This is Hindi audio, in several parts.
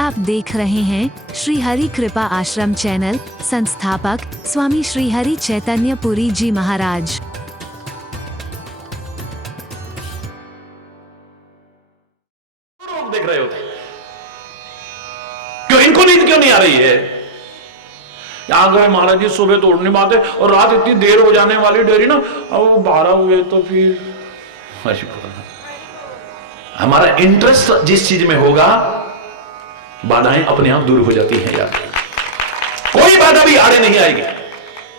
आप देख रहे हैं श्री हरि कृपा आश्रम चैनल। संस्थापक स्वामी श्री हरि चैतन्य पुरी जी महाराज। लोग देख रहे होते क्यों, इनको नींद क्यों नहीं आ रही है? आ गए महाराज जी, सुबह तो उठने बात है और रात इतनी देर हो जाने वाली डेरी ना, अब 12 हुए तो फिर हमारा इंटरेस्ट जिस चीज में होगा बाधाएं अपने आप दूर हो जाती हैं यार। कोई बाधा भी आड़े नहीं आएगी,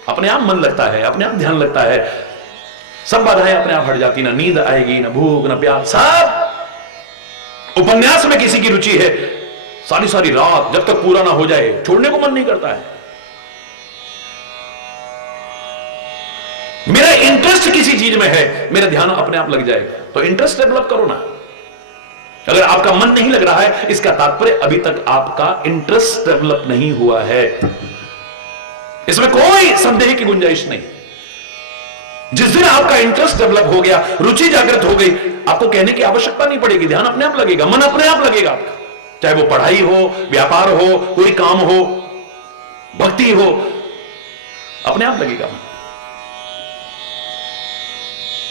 अपने आप मन लगता है, अपने आप ध्यान लगता है, सब बाधाएं अपने आप हट जाती। ना नींद आएगी, ना भूख, ना प्यास। सब उपन्यास में किसी की रुचि है, सारी सारी रात जब तक पूरा ना हो जाए छोड़ने को मन नहीं करता है। मेरा इंटरेस्ट किसी चीज में है, मेरा ध्यान अपने आप लग जाएगा। तो इंटरेस्ट डेवलप करो ना। अगर आपका मन नहीं लग रहा है, इसका तात्पर्य अभी तक आपका इंटरेस्ट डेवलप नहीं हुआ है। इसमें कोई संदेह की गुंजाइश नहीं। जिस दिन आपका इंटरेस्ट डेवलप हो गया, रुचि जागृत हो गई, आपको कहने की आवश्यकता नहीं पड़ेगी, ध्यान अपने आप लगेगा, मन अपने आप लगेगा आपका। चाहे वो पढ़ाई हो, व्यापार हो, कोई काम हो, भक्ति हो, अपने आप लगेगा।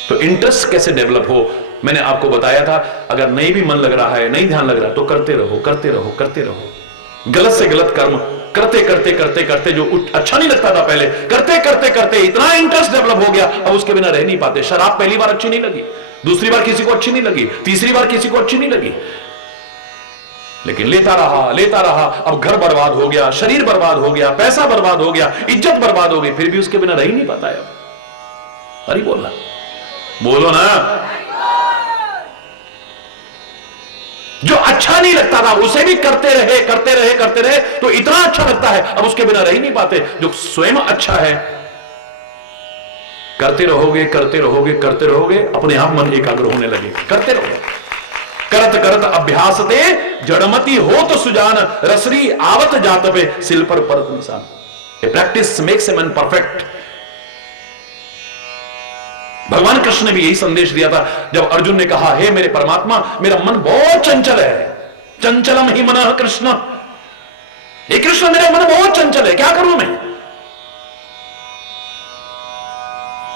तो इंटरेस्ट कैसे डेवलप हो, मैंने आपको बताया था। अगर नहीं भी मन लग रहा है, नहीं ध्यान लग रहा, तो करते रहो, करते रहो, करते रहो। गलत से गलत कर्म करते करते करते करते, जो अच्छा नहीं लगता था पहले, करते करते करते इतना इंटरेस्ट डेवलप हो गया, अब उसके बिना रह नहीं पाते। शराब पहली बार अच्छी नहीं लगी, दूसरी बार किसी को अच्छी नहीं लगी, तीसरी बार किसी को अच्छी नहीं लगी, लेकिन लेता रहा। अब घर बर्बाद हो गया, शरीर बर्बाद हो गया, पैसा बर्बाद हो गया, इज्जत बर्बाद हो गई, फिर भी उसके बिना रह ही नहीं पाता है। अब अरे बोलना, बोलो ना। जो अच्छा नहीं लगता था उसे भी करते रहे तो इतना अच्छा लगता है, अब उसके बिना रह ही नहीं पाते। जो स्वयं अच्छा है, करते रहोगे, अपने आप मन एकाग्र होने लगे। करते रहोगे, करत अभ्यासते जड़मती हो तो सुजान, रसरी आवत जात पे सिल पर परत निशान। Practice makes a man perfect. भगवान कृष्ण ने भी यही संदेश दिया था जब अर्जुन ने कहा, हे मेरे परमात्मा, मेरा मन बहुत चंचल है, चंचलम ही मनः कृष्ण। हे कृष्ण, मेरा मन बहुत चंचल है, क्या करूं मैं?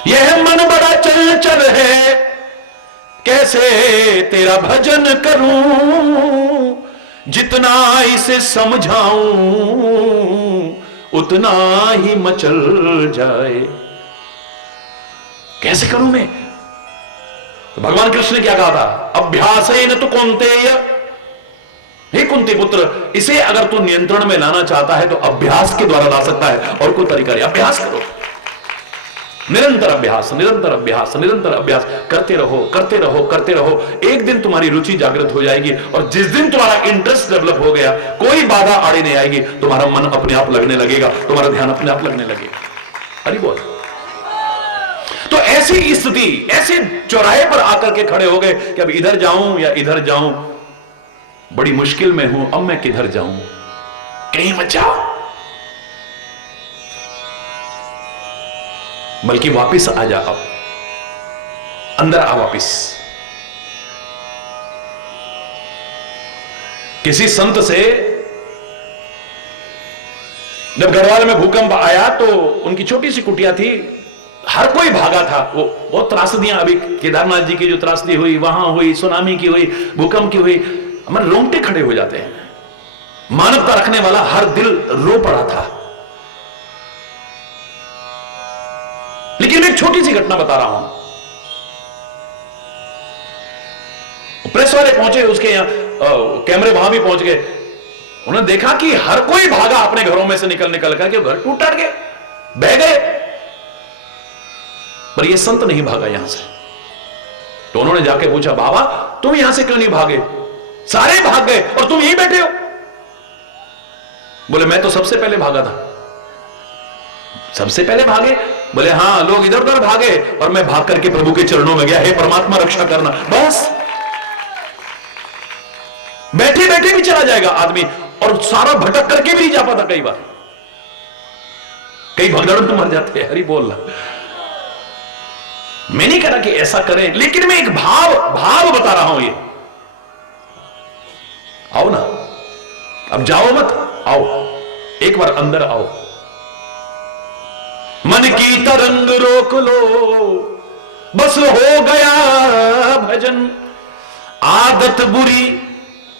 यह मन बड़ा चंचल है, कैसे तेरा भजन करूं? जितना इसे समझाऊं उतना ही मचल जाए। कैसे करूं मैं? तो भगवान कृष्ण ने क्या कहा था? अभ्यासेन तु कौन्तेय, हे कुंती पुत्र, इसे अगर तू नियंत्रण में लाना चाहता है तो अभ्यास के द्वारा ला सकता है, और कोई तरीका नहीं। अभ्यास करो, निरंतर अभ्यास, निरंतर अभ्यास, निरंतर अभ्यास करते रहो। एक दिन तुम्हारी रुचि जागृत हो जाएगी, और जिस दिन तुम्हारा इंटरेस्ट डेवलप हो गया, कोई बाधा आड़े नहीं आएगी, तुम्हारा मन अपने आप लगने लगेगा, तुम्हारा ध्यान अपने आप लगने लगेगा। हरि बोल। तो ऐसी स्थिति, ऐसे चौराहे पर आकर के खड़े हो गए कि अब इधर जाऊं या इधर जाऊं, बड़ी मुश्किल में हूं, अब मैं किधर जाऊं? कहीं मत जाओ, बल्कि वापिस आ जा। अब अंदर आ वापिस। किसी संत से जब गढ़वाल में भूकंप आया तो उनकी छोटी सी कुटिया थी, हर कोई भागा था। वो बहुत त्रासदियां, अभी केदारनाथ जी की जो त्रासदी हुई, वहां हुई, सुनामी की हुई, भूकंप की हुई, हमारे रोंगटे खड़े हो जाते हैं। मानवता रखने वाला हर दिल रो पड़ा था। लेकिन मैं एक छोटी सी घटना बता रहा हूं। प्रेस वाले पहुंचे, उसके यहां कैमरे वहां भी पहुंच गए। उन्होंने देखा कि हर कोई भागा अपने घरों में से निकल कर के घर टूट गए, बह गए, पर ये संत नहीं भागा यहां से। तो उन्होंने जाके पूछा, बाबा तुम यहां से क्यों नहीं भागे? सारे भाग गए और तुम यहीं बैठे हो। बोले मैं तो सबसे पहले भागा था। सबसे पहले भागे? बोले हां, लोग इधर उधर भागे और मैं भाग करके प्रभु के चरणों में गया, हे परमात्मा रक्षा करना। बस बैठे बैठे भी चला जाएगा आदमी, और सारा भटक करके भी नहीं जा पाता। कई बार कई भगदड़ तो मर जाते हैं। हरि बोल रहा, मैं नहीं कह रहा कि ऐसा करें, लेकिन मैं एक भाव बता रहा हूं। ये आओ ना, अब जाओ मत, आओ एक बार अंदर आओ, मन की तरंग रोक लो, बस हो गया भजन, आदत बुरी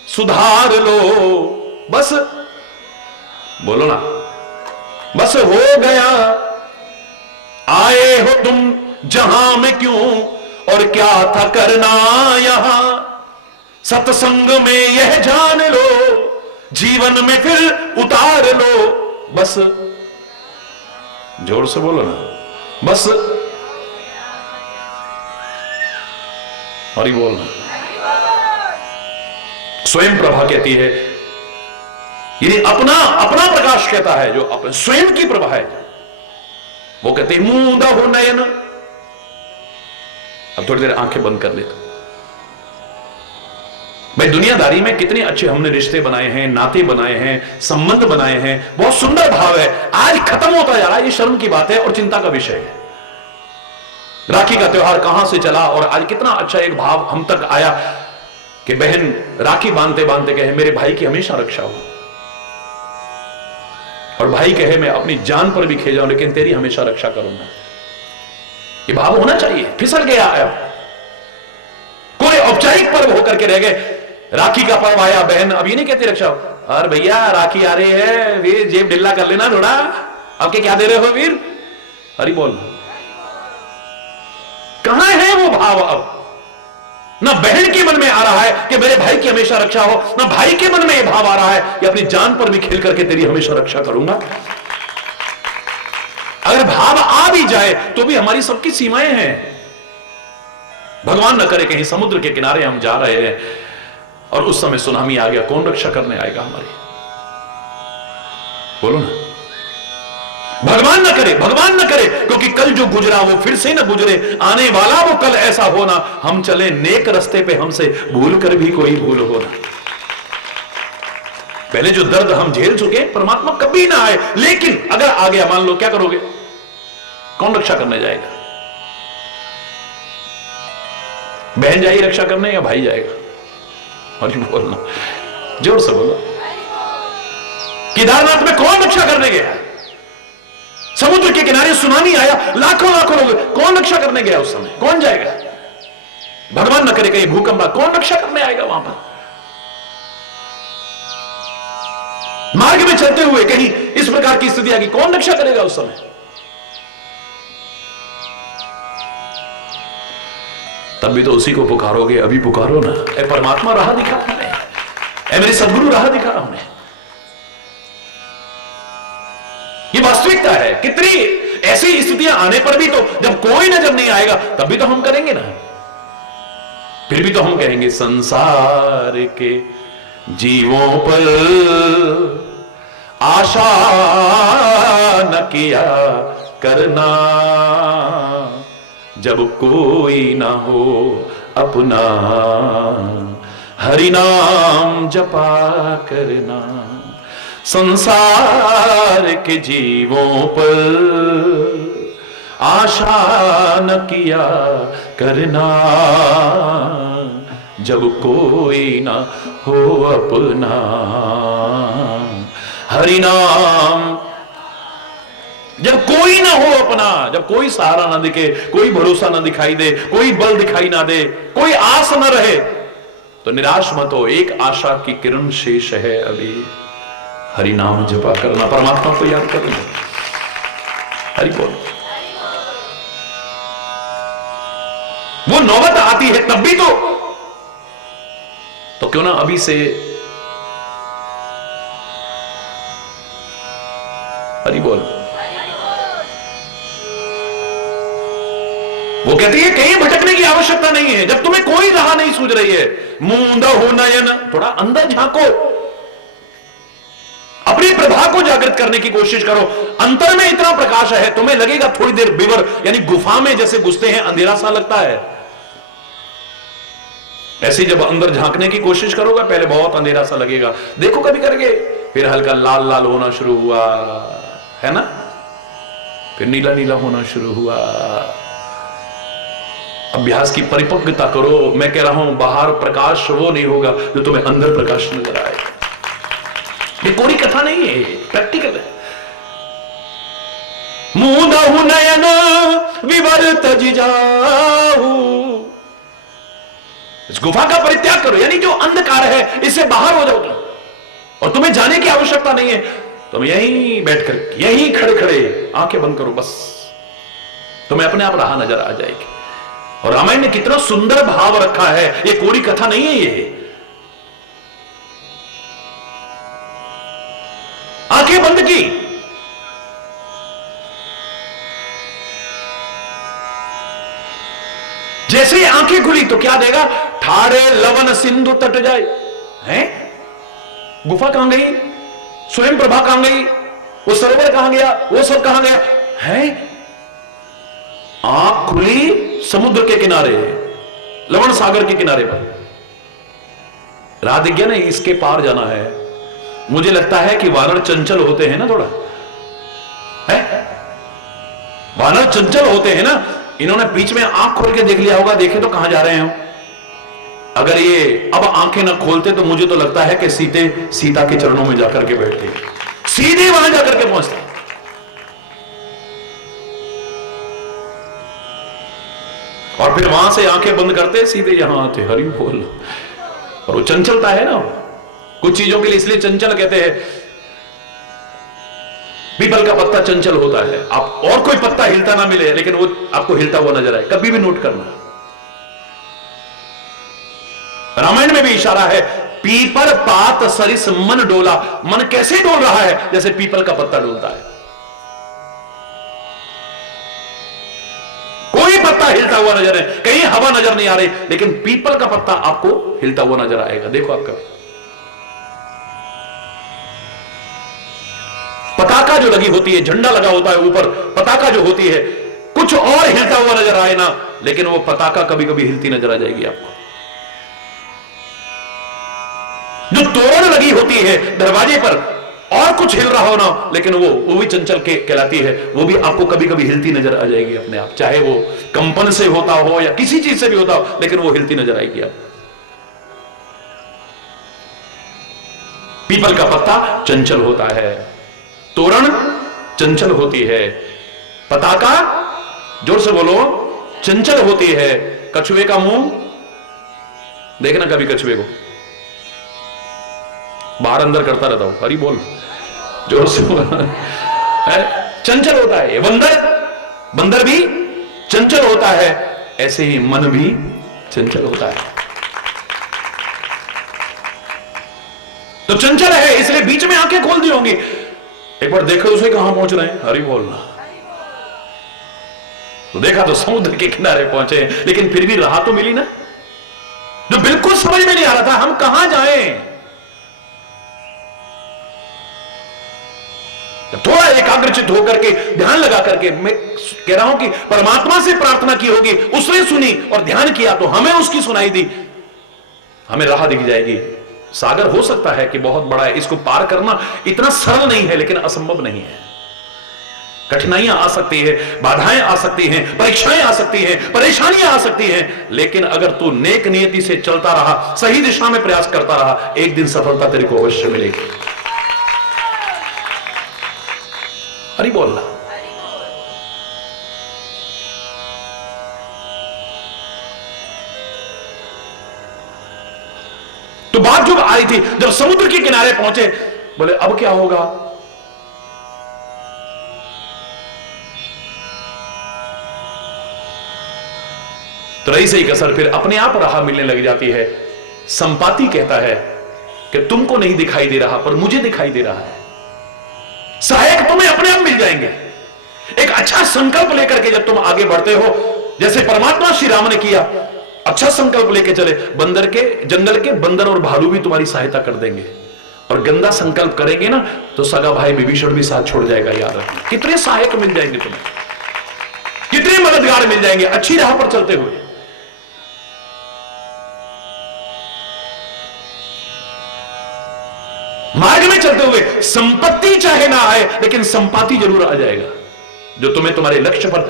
सुधार लो, बस बोलो ना, बस हो गया, आए हो तुम जहां में क्यों और क्या था करना यहां, सत्संग में यह जान लो, जीवन में फिर उतार लो, बस जोर से बोलो ना, बस हरि बोलना। स्वयं प्रभा कहती है, ये अपना अपना प्रकाश कहता है, जो अपने स्वयं की प्रभा है, वो कहते हैं मूंदा हो नयन। अब थोड़ी देर आंखें बंद कर ले। भाई दुनियादारी में कितने अच्छे हमने रिश्ते बनाए हैं, नाते बनाए हैं, संबंध बनाए हैं, बहुत सुंदर भाव है, आज खत्म होता जा रहा है। ये शर्म की बात है और चिंता का विषय है। राखी का त्योहार कहां से चला और आज कितना अच्छा एक भाव हम तक आया कि बहन राखी बांधते बांधते कहे मेरे भाई की हमेशा रक्षा हो, और भाई कहे मैं अपनी जान पर भी खेल जाऊं लेकिन तेरी हमेशा रक्षा करूंगा। ये भाव होना चाहिए। फिसल गया है, कोई औपचारिक पर्व होकर के रह गए। राखी का पर्व आया, बहन अब ये नहीं कहती रक्षा हो, और भैया राखी आ रही है वीर जेब ढिल्ला कर लेना थोड़ा, अब के क्या दे रहे हो वीर, हरि बोल। कहां है वो भाव? अब ना बहन के मन में आ रहा है कि मेरे भाई की हमेशा रक्षा हो, ना भाई के मन में यह भाव आ रहा है कि अपनी जान पर भी खेल करके तेरी हमेशा रक्षा करूंगा। अगर भाव आ भी जाए तो भी हमारी सबकी सीमाएं हैं। भगवान न करे कहीं समुद्र के किनारे हम जा रहे हैं और उस समय सुनामी आ गया, कौन रक्षा करने आएगा हमारी? बोलो ना, भगवान न करे, भगवान न करे, क्योंकि कल जो गुजरा वो फिर से न गुजरे, आने वाला वो कल ऐसा होना, हम चले नेक रास्ते पे हमसे भूल कर भी कोई भूल होना। पहले जो दर्द हम झेल चुके परमात्मा कभी ना आए, लेकिन अगर आ गया मान लो, क्या करोगे? कौन रक्षा करने जाएगा? बहन जाएगी रक्षा करने या भाई जाएगा? और बोलना जोर से बोलो। केदारनाथ में कौन रक्षा करने गया? समुद्र के किनारे सुनामी आया, लाखों लाखों लोग, कौन रक्षा करने गया उस समय? कौन जाएगा? भगवान न करे कहीं भूकंप, कौन रक्षा करने आएगा वहां पर? मार्ग में चलते हुए कहीं इस प्रकार की स्थिति आ गई, कौन रक्षा करेगा उस समय? तब भी तो उसी को पुकारोगे। अभी पुकारो ना, ए परमात्मा राह दिखा हमें, ए मेरे सदगुरु राह दिखा हमें। ये वास्तविकता है। कितनी ऐसी स्थितियां आने पर भी तो जब कोई नजर नहीं आएगा तब भी तो हम करेंगे ना। फिर भी तो हम कहेंगे संसार के जीवों पर आशा न किया करना, जब कोई ना हो अपना हरि नाम जपा करना। संसार के जीवों पर आशा न किया करना, जब कोई ना हो अपना हरि नाम। जब कोई ना हो अपना, जब कोई सहारा ना दिखे, कोई भरोसा ना दिखाई दे, कोई बल दिखाई ना दे, कोई आस ना रहे, तो निराश मत हो। एक आशा की किरण शेष है अभी, हरि नाम जपा करना, परमात्मा को याद करना। हरि बोल। वो नौबत आती है तब भी तो क्यों ना अभी से हरि बोल। वो कहती है कहीं भटकने की आवश्यकता नहीं है। जब तुम्हें कोई राह नहीं सूझ रही है, मूंदा हो नयन, थोड़ा अंदर झांको, अपनी प्रभा को जागृत करने की कोशिश करो। अंतर में इतना प्रकाश है, तुम्हें लगेगा थोड़ी देर विवर, यानी गुफा में जैसे घुसते हैं अंधेरा सा लगता है, ऐसे जब अंदर झांकने की कोशिश करोगे पहले बहुत अंधेरा सा लगेगा, देखो कभी करके, फिर हल्का लाल लाल होना शुरू हुआ है ना, फिर नीला नीला होना शुरू हुआ। अभ्यास की परिपक्वता करो। मैं कह रहा हूं बाहर प्रकाश वो नहीं होगा जो तुम्हें अंदर प्रकाश नजर आएगा। ये कोरी कथा नहीं है, प्रैक्टिकल है। मूंदहु नयन विवर तज जाऊ, इस गुफा का परित्याग करो, यानी जो अंधकार है इससे बाहर हो जाओ तुम, और तुम्हें जाने की आवश्यकता नहीं है। तुम यहीं बैठकर, यहीं खड़े खड़े आंखें बंद करो, बस तुम्हें अपने आप राह नजर आ जाएगी। और रामायण ने कितना सुंदर भाव रखा है, ये कोरी कथा नहीं है। ये आंखें बंद की, जैसे ही आंखें खुली तो क्या देगा, ठाड़े लवन सिंधु तट जाए। हैं? गुफा कहां गई, स्वयं प्रभा कहां गई, वो सरोवर कहां गया, वो सब कहां गया है? आंख खुली समुद्र के किनारे, लवण सागर के किनारे पर। राह दिख गया ना, इसके पार जाना है। मुझे लगता है कि वानर चंचल होते हैं ना, थोड़ा है, वानर चंचल होते हैं ना। इन्होंने बीच में आंख खोल के देख लिया होगा, देखे तो कहां जा रहे हैं। अगर ये अब आंखें न खोलते तो मुझे तो लगता है कि सीता के चरणों में जाकर के बैठते, सीधे वहां जाकर के पहुंचते। और फिर वहां से आंखें बंद करते, सीधे यहां आते, हरि बोल। और वो चंचलता है ना, कुछ चीजों के लिए इसलिए चंचल कहते हैं। पीपल का पत्ता चंचल होता है, आप और कोई पत्ता हिलता ना मिले लेकिन वो आपको हिलता हुआ नजर आए, कभी भी नोट करना। रामायण में भी इशारा है, पीपर पात सरिस मन डोला। मन कैसे डोल रहा है, जैसे पीपल का पत्ता डोलता है। कोई पत्ता हिलता हुआ नजर है, कहीं हवा नजर नहीं आ रही, लेकिन पीपल का पत्ता आपको हिलता हुआ नजर आएगा। देखो आपका पताका जो लगी होती है, झंडा लगा होता है ऊपर, पताका जो होती है, कुछ और हिलता हुआ नजर आए ना, लेकिन वो पताका कभी कभी हिलती नजर आ जाएगी आपको। जो तोरण लगी होती है दरवाजे पर, और कुछ हिल रहा हो ना, लेकिन वो भी चंचल के कहलाती है, वो भी आपको कभी कभी हिलती नजर आ जाएगी अपने आप, चाहे वो कंपन से होता हो या किसी चीज से भी होता हो, लेकिन वो हिलती नजर आएगी आप। पीपल का पत्ता चंचल होता है, तोरण चंचल होती है, पताका जोर से बोलो चंचल होती है। कछुए का मुंह देखना कभी, कछुए को बाहर अंदर करता रहता हूं, हरी बोल जोर से चंचल होता है। बंदर भी चंचल होता है, ऐसे ही मन भी चंचल होता है। तो चंचल है, इसलिए बीच में आंखें खोल दी होंगी। एक बार देखो उसे कहां पहुंच रहे हैं, हरि बोलना। तो देखा तो समुद्र के किनारे पहुंचे, लेकिन फिर भी राह तो मिली ना, जो बिल्कुल समझ में नहीं आ रहा था हम कहां जाएं। थोड़ा एकाग्रचित होकर के, ध्यान लगा करके, मैं कह रहा हूं कि परमात्मा से प्रार्थना की होगी, उसने सुनी और ध्यान किया तो हमें उसकी सुनाई दी, हमें राह दिख जाएगी। सागर हो सकता है कि बहुत बड़ा है, इसको पार करना इतना सरल नहीं है, लेकिन असंभव नहीं है। कठिनाइयां आ सकती है, बाधाएं आ सकती हैं, परीक्षाएं आ सकती हैं, परेशानियां आ सकती हैं, लेकिन अगर तू नेक नियति से चलता रहा, सही दिशा में प्रयास करता रहा, एक दिन सफलता तेरे को अवश्य मिलेगी। हरि बोलना। तो बात जब आई थी, जब समुद्र के किनारे पहुंचे, बोले अब क्या होगा। तो रही सही कसर फिर अपने आप राह मिलने लग जाती है। संपाति कहता है कि तुमको नहीं दिखाई दे रहा, पर मुझे दिखाई दे रहा है। सहायक तुम्हें अपने आप मिल जाएंगे। एक अच्छा संकल्प लेकर के जब तुम आगे बढ़ते हो, जैसे परमात्मा श्री राम ने किया, अच्छा संकल्प लेके चले, जंगल के बंदर और भालू भी तुम्हारी सहायता कर देंगे। और गंदा संकल्प करेंगे ना तो सगा भाई विभीषण भी साथ छोड़ जाएगा। याद रखना, कितने सहायक मिल जाएंगे तुम्हें, कितने मददगार मिल जाएंगे अच्छी राह पर चलते हुए। मार्ग में चलते हुए संपत्ति चाहे ना आए, लेकिन संपाति जरूर आ जाएगा, जो तुम्हें तुम्हारे लक्ष्य पर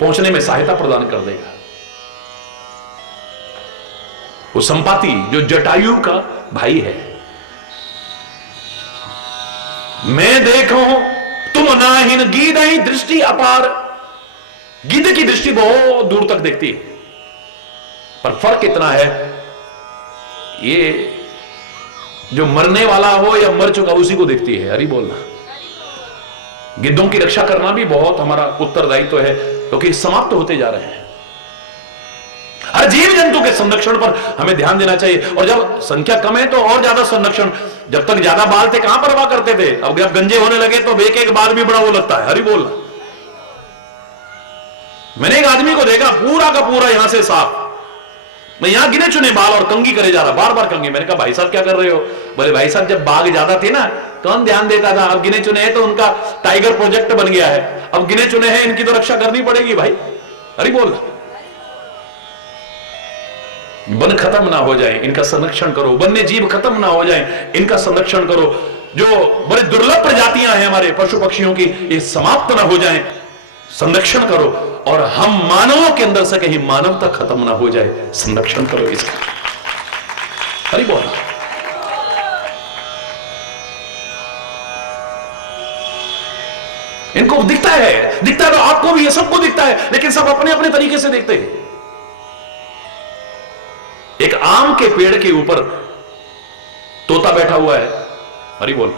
पहुंचने में सहायता प्रदान कर देगा। वो संपाति जो जटायु का भाई है, मैं देखो तुम नाहिन गीदहि दृष्टि अपार। गिद्ध की दृष्टि बहुत दूर तक देखती है, पर फर्क इतना है, ये जो मरने वाला हो या मर चुका उसी को देखती है। हरि बोलना। गिद्धों की रक्षा करना भी बहुत हमारा उत्तरदायित्व है, क्योंकि समाप्त होते जा रहे हैं। हर जीव जंतु के संरक्षण पर हमें ध्यान देना चाहिए, और जब संख्या कम है तो और ज्यादा संरक्षण। जब तक ज्यादा बाल थे कहां परवाह करते थे, अब जब गंजे होने लगे तो एक एक बाल भी बड़ा वो लगता है। हरि बोल। मैंने एक आदमी को देखा पूरा का पूरा यहां से साफ, मैं यहां गिने चुने बाल और कंघी करे जा रहा, बार बार कंघी। मैंने कहा भाई साहब क्या कर रहे हो? बोले भाई साहब जब बाघ ज्यादा थे ना कौन ध्यान देता था, अब गिने चुने हैं तो उनका टाइगर प्रोजेक्ट बन गया है, अब गिने चुने हैं इनकी तो रक्षा करनी पड़ेगी भाई। हरि बोल। वन खत्म ना हो जाए इनका संरक्षण करो, वन्य जीव खत्म ना हो जाए इनका संरक्षण करो। जो बड़ी दुर्लभ प्रजातियां हैं हमारे पशु पक्षियों की, ये समाप्त ना हो जाए, संरक्षण करो। और हम मानवों के अंदर से कहीं मानवता खत्म ना हो जाए, संरक्षण करो इसका। हरि बोल। इनको दिखता है तो आपको भी, ये सबको दिखता है, लेकिन सब अपने अपने तरीके से देखते हैं। एक आम के पेड़ के ऊपर तोता बैठा हुआ है। हरि बोल।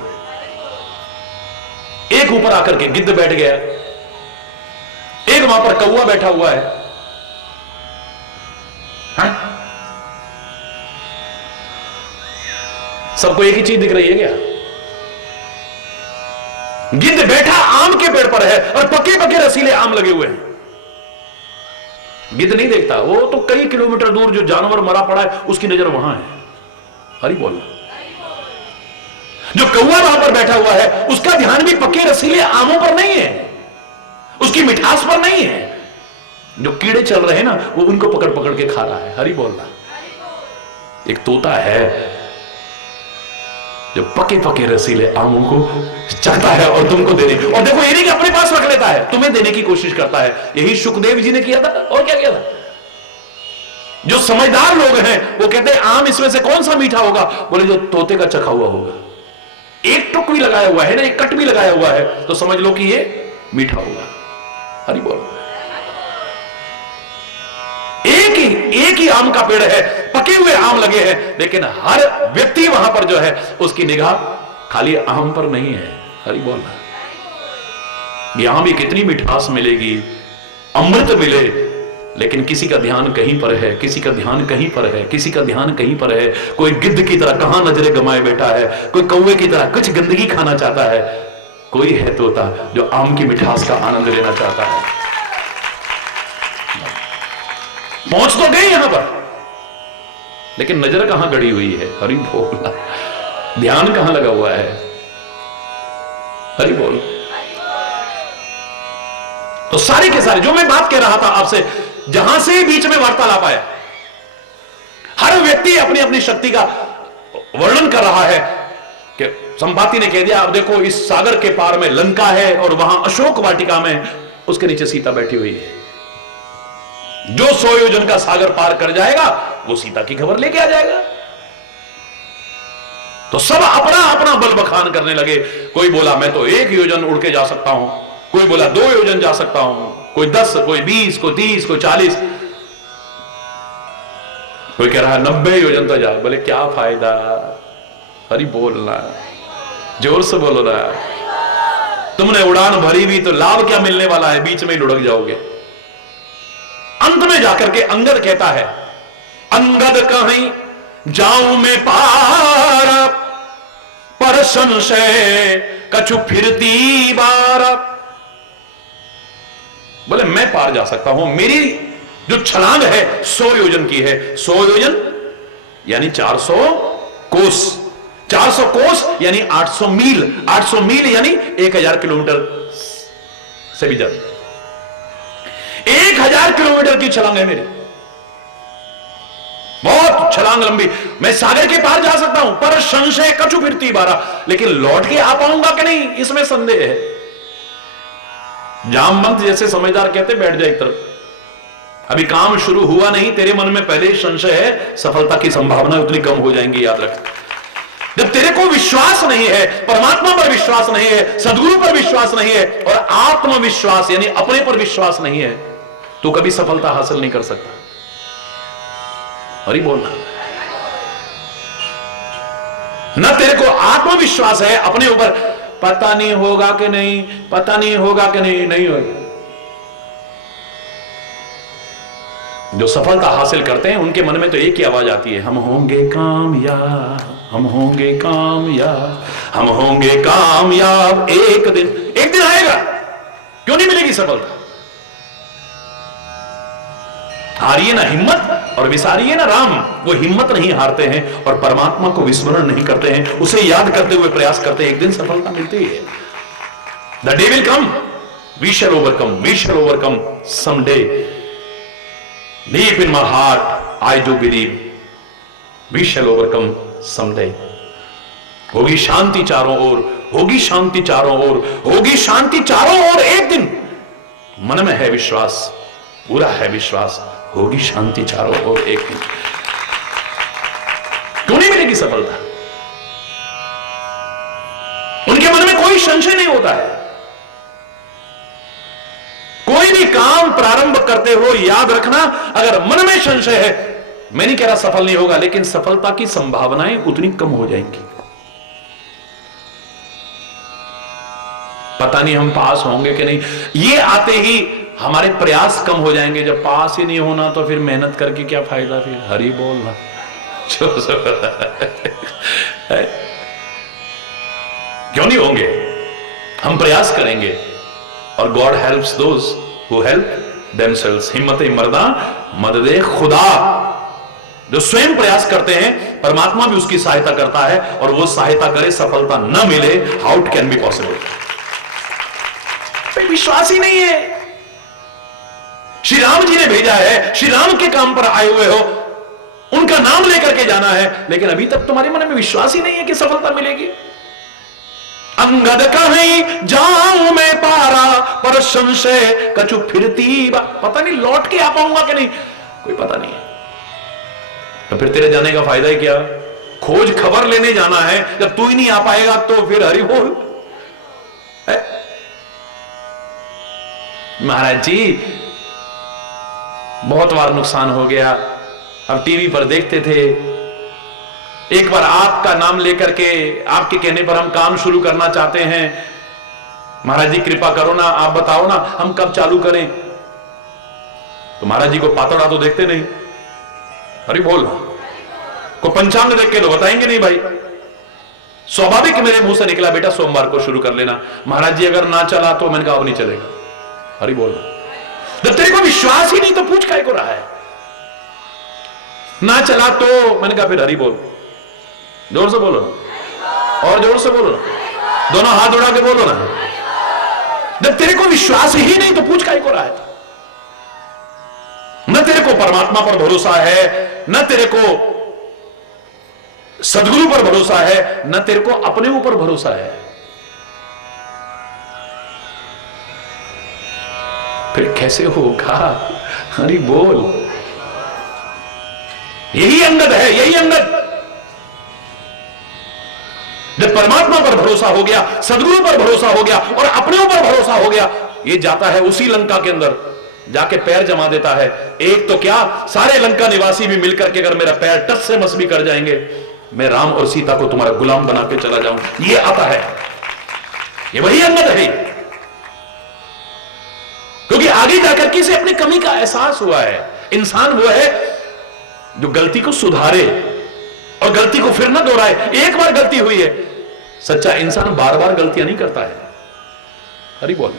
एक ऊपर आकर के गिद्ध बैठ गया, एक वहां पर कौवा बैठा हुआ है। हाँ? सबको एक ही चीज दिख रही है क्या? गिद्ध बैठा आम के पेड़ पर है और पके पके रसीले आम लगे हुए हैं। गिद्ध नहीं देखता, वो तो कई किलोमीटर दूर जो जानवर मरा पड़ा है उसकी नजर वहां है। हरि बोल। जो कौवा वहां पर बैठा हुआ है उसका ध्यान भी पके रसीले आमों पर नहीं है, उसकी मिठास पर नहीं है। जो कीड़े चल रहे हैं ना वो उनको पकड़ पकड़ के खा रहा है। हरि बोलना। एक तोता है जो पके पके रसीले आमों को चाहता है और तुमको देने, और देखो ये नहीं कि अपने पास रख लेता है, तुम्हें देने की कोशिश करता है। यही सुखदेव जी ने किया था, और क्या किया था? जो समझदार लोग हैं वो कहते हैं आम इसमें से कौन सा मीठा होगा? बोले जो तोते का चखा हुआ होगा। एक टुक भी लगाया हुआ है ना, एक कट भी लगाया हुआ है तो समझ लो कि ये मीठा होगा। हरि बोल। एक ही आम का पेड़ है, पके हुए आम लगे हैं, लेकिन हर व्यक्ति वहां पर जो है उसकी निगाह खाली आम पर नहीं है। हरि बोल। यहां भी कितनी मिठास मिलेगी, अमृत मिले, लेकिन किसी का ध्यान कहीं पर है, किसी का ध्यान कहीं पर है, किसी का ध्यान कहीं पर है। कोई गिद्ध की तरह कहां नजरें गमाए बैठा है, कोई कौवे की तरह कुछ गंदगी खाना चाहता है, कोई है तोता जो आम की मिठास का आनंद लेना चाहता है। पहुंच तो गए यहां पर, लेकिन नजर कहां गड़ी हुई है? हरि बोल। ध्यान कहां लगा हुआ है? हरि बोल। तो सारे के सारे जो मैं बात कह रहा था आपसे, जहां से बीच में वार्तालाप आया, हर व्यक्ति अपनी अपनी शक्ति का वर्णन कर रहा है कि संपाति ने कह दिया अब देखो इस सागर के पार में लंका है और वहां अशोक वाटिका में उसके नीचे सीता बैठी हुई है। जो 100 योजन का सागर पार कर जाएगा वो सीता की खबर लेके आ जाएगा। तो सब अपना अपना बल बखान करने लगे। कोई बोला मैं तो 1 योजन उड़ के जा सकता हूं, कोई बोला 2 योजन जा सकता हूं, कोई 10, कोई 20, कोई 30, कोई 40, कोई कह रहा है 90 योजन तो जा। बोले क्या फायदा? हरि बोलना, जोर से बोलो ना। तुमने उड़ान भरी भी तो लाभ क्या मिलने वाला है? बीच में ही लुढ़क जाओगे। अंत में जाकर के अंगद कहता है, अंगद कहीं जाऊं मैं पार, पर संशय कछु फिरती बार। बोले मैं पार जा सकता हूं, मेरी जो छलांग है 100 योजन की है। 100 योजन यानी 400 कोस, 400 कोस यानी 800 मील, 800 मील यानी 1000 किलोमीटर से भी ज्यादा। 1000 किलोमीटर की छलांग है मेरी, बहुत छलांग लंबी। मैं सागर के पार जा सकता हूं, पर संशय कछु फिरती बारा, लेकिन लौट के आ पाऊंगा कि नहीं इसमें संदेह है। जामवंत जैसे समझदार कहते बैठ जाए एक तरफ, अभी काम शुरू हुआ नहीं, तेरे मन में पहले ही संशय है, सफलता की संभावना उतनी कम हो जाएंगी, याद रख। जब तेरे को विश्वास नहीं है, परमात्मा पर विश्वास नहीं है, सदगुरु पर विश्वास नहीं है और आत्मविश्वास यानी अपने पर विश्वास नहीं है, तो कभी सफलता हासिल नहीं कर सकता। और ही बोलना, ना तेरे को आत्मविश्वास है अपने ऊपर, पता नहीं होगा कि नहीं, पता नहीं होगा कि नहीं, नहीं होगा। जो सफलता हासिल करते हैं उनके मन में तो एक ही आवाज आती है, हम होंगे कामयाब, हम होंगे कामयाब, हम होंगे कामयाब, एक दिन आएगा। क्यों नहीं मिलेगी सफलता? हारिए ना हिम्मत और विसारिए ना राम। वो हिम्मत नहीं हारते हैं और परमात्मा को विस्मरण नहीं करते हैं, उसे याद करते हुए प्रयास करते हैं, एक दिन सफलता मिलती है। The day will come, we shall overcome, we shall overcome someday. Deep in my heart, I do believe we shall overcome someday. होगी शांति चारों ओर, होगी शांति चारों ओर, होगी शांति चारों ओर एक दिन। मन में है विश्वास, पूरा है विश्वास, होगी शांति चारों ओर एक दिन। क्यों नहीं मिलेगी सफलता? उनके मन में कोई संशय नहीं होता है। कोई भी काम प्रारंभ करते हो याद रखना, अगर मन में संशय है, मैं नहीं कह रहा सफल नहीं होगा, लेकिन सफलता की संभावनाएं उतनी कम हो जाएंगी। पता नहीं हम पास होंगे कि नहीं, ये आते ही हमारे प्रयास कम हो जाएंगे। जब पास ही नहीं होना तो फिर मेहनत करके क्या फायदा? फिर हरि बोलना क्यों नहीं होंगे? हम प्रयास करेंगे और God helps those who help themselves. हिम्मत मर्दा मददे खुदा। जो स्वयं प्रयास करते हैं परमात्मा भी उसकी सहायता करता है, और वो सहायता करे सफलता न मिले, how it can be possible? विश्वास ही नहीं है। श्री राम जी ने भेजा है, श्री राम के काम पर आए हुए हो, उनका नाम लेकर के जाना है, लेकिन अभी तक तुम्हारे मन में विश्वास ही नहीं है कि सफलता मिलेगी। अंगद कहीं जाऊं मैं पारा, पर संशय कछु फिरती, पता नहीं लौट के आ पाऊंगा कि नहीं, कोई पता नहीं है। तो फिर तेरे जाने का फायदा ही क्या? खोज खबर लेने जाना है, जब तू ही नहीं आ पाएगा तो फिर हरि बोल। महाराज जी बहुत बार नुकसान हो गया। अब टीवी पर देखते थे, एक बार आपका नाम लेकर के आपके कहने पर हम काम शुरू करना चाहते हैं, महाराज जी कृपा करो ना, आप बताओ ना हम कब चालू करें। तो महाराज जी को पातड़ा तो देखते नहीं, अरे बोल को पंचांग देख के तो बताएंगे नहीं भाई। स्वाभाविक मेरे मुंह से निकला, बेटा सोमवार को शुरू कर लेना। महाराज जी अगर ना चला तो मैंने कहा अब नहीं चलेगा। अरे बोल, जब तेरे को विश्वास ही नहीं तो पूछ काहे को रहा है? ना चला तो मैंने कहा फिर हरि बोल। जोर से बोलो और जोर से बोलो, दोनों हाथ उड़ा के बोलो ना। जब तेरे को विश्वास ही नहीं तो पूछ काहे को रहा है? न तेरे को परमात्मा पर भरोसा है, न तेरे को सदगुरु पर भरोसा है, न तेरे को अपने ऊपर भरोसा है, फिर कैसे होगा? हरि बोल। यही अंगद है, यही अंगद। जब परमात्मा पर भरोसा हो गया, सदगुरु पर भरोसा हो गया और अपने ऊपर भरोसा हो गया, ये जाता है उसी लंका के अंदर जाके पैर जमा देता है। एक तो क्या, सारे लंका निवासी भी मिलकर के अगर मेरा पैर टस से मस भी कर जाएंगे, मैं राम और सीता को तुम्हारा गुलाम बना के चला जाऊं। ये आता है, ये वही अंगद है। क्योंकि आगे जाकर किसी अपनी कमी का एहसास हुआ है। इंसान वो है जो गलती को सुधारे और गलती को फिर ना दोहराए। एक बार गलती हुई है, सच्चा इंसान बार बार गलतियां नहीं करता है। हरि बोल।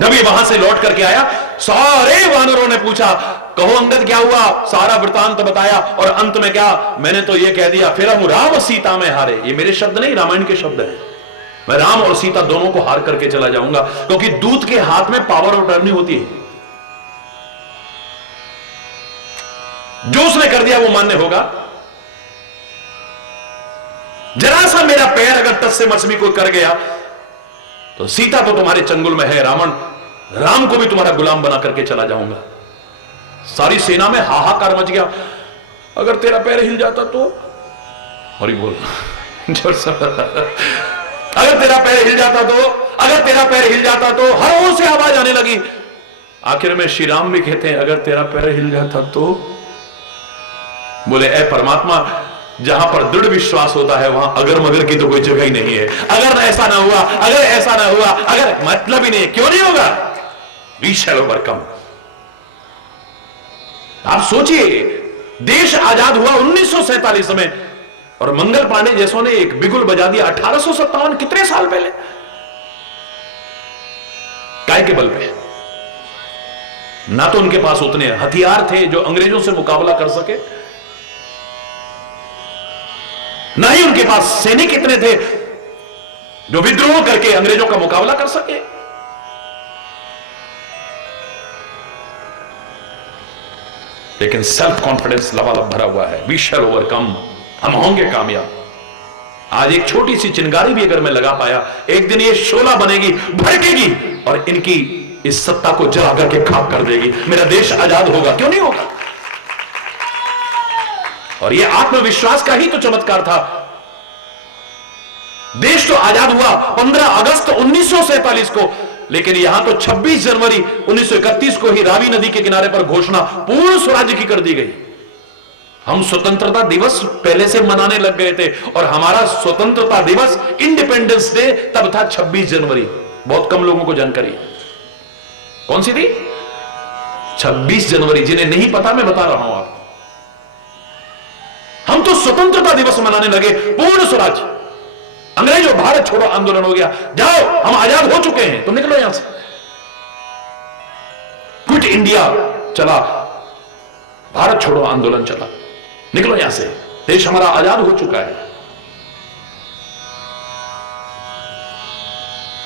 जब ये वहां से लौट करके आया, सारे वानरों ने पूछा, कहो अंगद क्या हुआ? सारा वृतांत बताया और अंत में क्या, मैंने तो ये कह दिया, फिर हम राम सीता में हारे। ये मेरे शब्द नहीं, रामायण के शब्द हैं। मैं राम और सीता दोनों को हार करके चला जाऊंगा, क्योंकि दूत के हाथ में पावर ऑफ अटॉर्नी होती है। जो उसने कर दिया वो मान्य होगा। जरा सा मेरा पैर अगर टस से मस भी कोई कर गया तो सीता तो तुम्हारे चंगुल में है, रावण, राम को भी तुम्हारा गुलाम बना करके चला जाऊंगा। सारी सेना में हाहाकार मच गया। अगर तेरा पैर हिल जाता तो, हरि बोल जोर से, अगर तेरा पैर हिल जाता तो, अगर तेरा पैर हिल जाता तो, हर ओर से आवाज आने लगी। आखिर में श्री राम भी कहते हैं अगर तेरा पैर हिल जाता तो, बोले ऐ परमात्मा, जहां पर दृढ़ विश्वास होता है वहां अगर मगर की तो कोई जगह ही नहीं है। अगर ऐसा ना हुआ, अगर ऐसा ना हुआ, अगर मतलब ही नहीं, क्यों नहीं होगा? We shall overcome. आप सोचिए, देश आजाद हुआ 1947 में और मंगल पांडे जैसों ने एक बिगुल बजा दिया 1857, कितने साल पहले। काय के बल पे? ना तो उनके पास उतने हथियार थे जो अंग्रेजों से मुकाबला कर सके, ना ही उनके पास सैनिक इतने थे जो विद्रोह करके अंग्रेजों का मुकाबला कर सके। लेकिन सेल्फ कॉन्फिडेंस लबालब भरा हुआ है। वी शैल ओवरकम, हम होंगे कामयाब। आज एक छोटी सी चिंगारी भी अगर मैं लगा पाया, एक दिन ये शोला बनेगी, भड़केगी और इनकी इस सत्ता को जला करके खाक कर देगी। मेरा देश आजाद होगा, क्यों नहीं होगा? और ये आत्मविश्वास का ही तो चमत्कार था। देश तो आजाद हुआ 15 अगस्त 1947 को, लेकिन यहां तो 26 जनवरी 1931 को ही रावी नदी के किनारे पर घोषणा पूर्ण स्वराज्य की कर दी गई। हम स्वतंत्रता दिवस पहले से मनाने लग गए थे और हमारा स्वतंत्रता दिवस, इंडिपेंडेंस डे, तब था 26 जनवरी। बहुत कम लोगों को जानकारी है। कौन सी थी? 26 जनवरी। जिन्हें नहीं पता मैं बता रहा हूं आपको। हम तो स्वतंत्रता दिवस मनाने लगे, पूर्ण स्वराज। अंग्रेजों भारत छोड़ो आंदोलन हो गया, जाओ हम आजाद हो चुके हैं, तुम निकलो यहां से। क्विट इंडिया चला, भारत छोड़ो आंदोलन चला, निकलो यहां से, देश हमारा आजाद हो चुका है।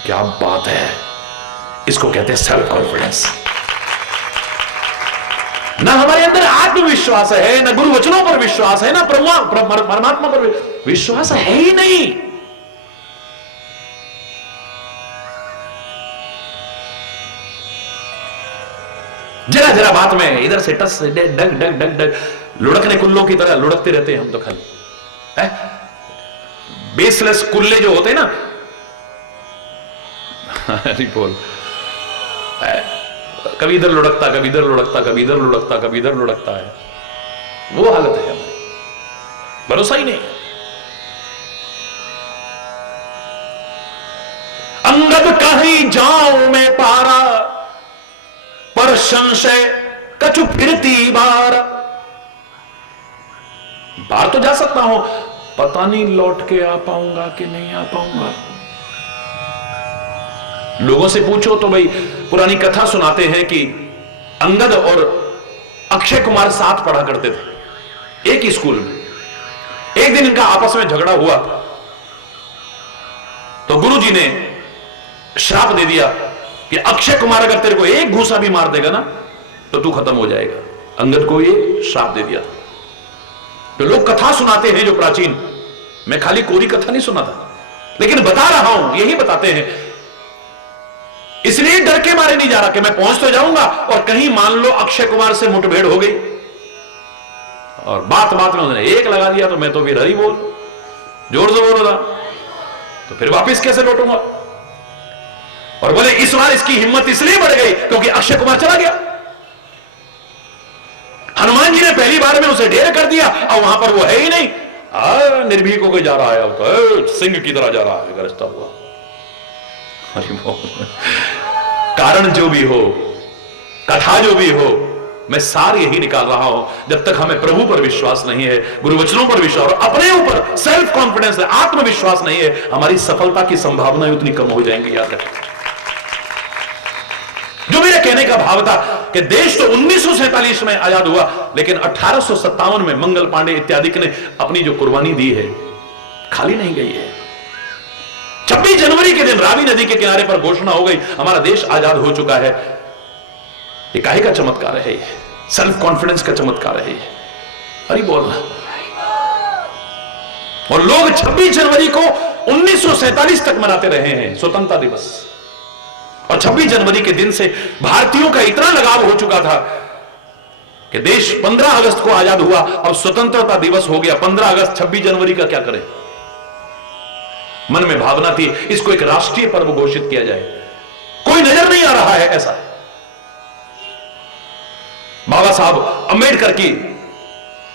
क्या बात है! इसको कहते हैं सेल्फ कॉन्फिडेंस। ना हमारे अंदर आत्मविश्वास है, ना गुरु वचनों पर विश्वास है, ना परमात्मा पर विश्वास है ही नहीं। जरा जरा बात में इधर से टस डग डग डग डग लुढ़कने कुल्लों की तरह लुढ़कते रहते हैं हम तो खाली। बेसलेस कुल्ले जो होते हैं ना, बोल, कभी इधर लुढ़कता, कभी इधर लुढ़कता, कभी इधर लुढ़कता, कभी इधर लुढ़कता है, वो हालत है हमारी। भरोसा ही नहीं। अंगद कहीं जाऊं मैं पारा, पर संशय कछु फिरती बार। बाहर तो जा सकता हूं, पता नहीं लौट के आ पाऊंगा कि नहीं आ पाऊंगा। लोगों से पूछो तो भाई पुरानी कथा सुनाते हैं कि अंगद और अक्षय कुमार साथ पढ़ा करते थे एक ही स्कूल में। एक दिन इनका आपस में झगड़ा हुआ तो गुरुजी ने श्राप दे दिया कि अक्षय कुमार अगर तेरे को एक घूसा भी मार देगा ना तो तू खत्म हो जाएगा। अंगद को ये श्राप दे दिया था। तो लोग कथा सुनाते हैं जो प्राचीन, मैं खाली कोरी कथा नहीं सुनाता, लेकिन बता रहा हूं, यही बताते हैं। इसलिए डर के मारे नहीं जा रहा कि मैं पहुंच तो जाऊंगा और कहीं मान लो अक्षय कुमार से मुठभेड़ हो गई और बात बात में उन्होंने एक लगा दिया तो मैं तो फिर हरी बोल जोर से बोल रहा, तो फिर वापस कैसे लौटूंगा। और बोले इस बार इसकी हिम्मत इसलिए बढ़ गई क्योंकि अक्षय कुमार चला गया। हनुमान जी ने पहली बार में उसे ढेर कर दिया और वहां पर वो है ही नहीं। निर्भीक होकर जा रहा है, अब तो सिंह की तरह जा रहा है गरजता हुआ। कारण जो भी हो, कथा जो भी हो, मैं सार यही निकाल रहा हूं, जब तक हमें प्रभु पर विश्वास नहीं है, गुरु वचनों पर विश्वास और अपने ऊपर सेल्फ कॉन्फिडेंस है, आत्मविश्वास नहीं है, हमारी सफलता की संभावनाएं उतनी कम हो जाएंगी। याद रखें। जो मेरे कहने का भाव था कि देश तो 1947 में आजाद हुआ, लेकिन 1857 में मंगल पांडे इत्यादि ने अपनी जो कुर्बानी दी है खाली नहीं गई है। 26 जनवरी के दिन रावी नदी के किनारे पर घोषणा हो गई, हमारा देश आजाद हो चुका है। ये काहे का चमत्कार है? ये सेल्फ कॉन्फिडेंस का चमत्कार है। अरे बोलना। और लोग 26 जनवरी को 1947 तक मनाते रहे हैं स्वतंत्रता दिवस। और 26 जनवरी के दिन से भारतीयों का इतना लगाव हो चुका था कि देश 15 अगस्त को आजाद हुआ, अब स्वतंत्रता दिवस हो गया, 15 अगस्त 26 जनवरी का क्या करें? मन में भावना थी इसको एक राष्ट्रीय पर्व घोषित किया जाए। कोई नजर नहीं आ रहा है ऐसा। बाबा साहब अंबेडकर की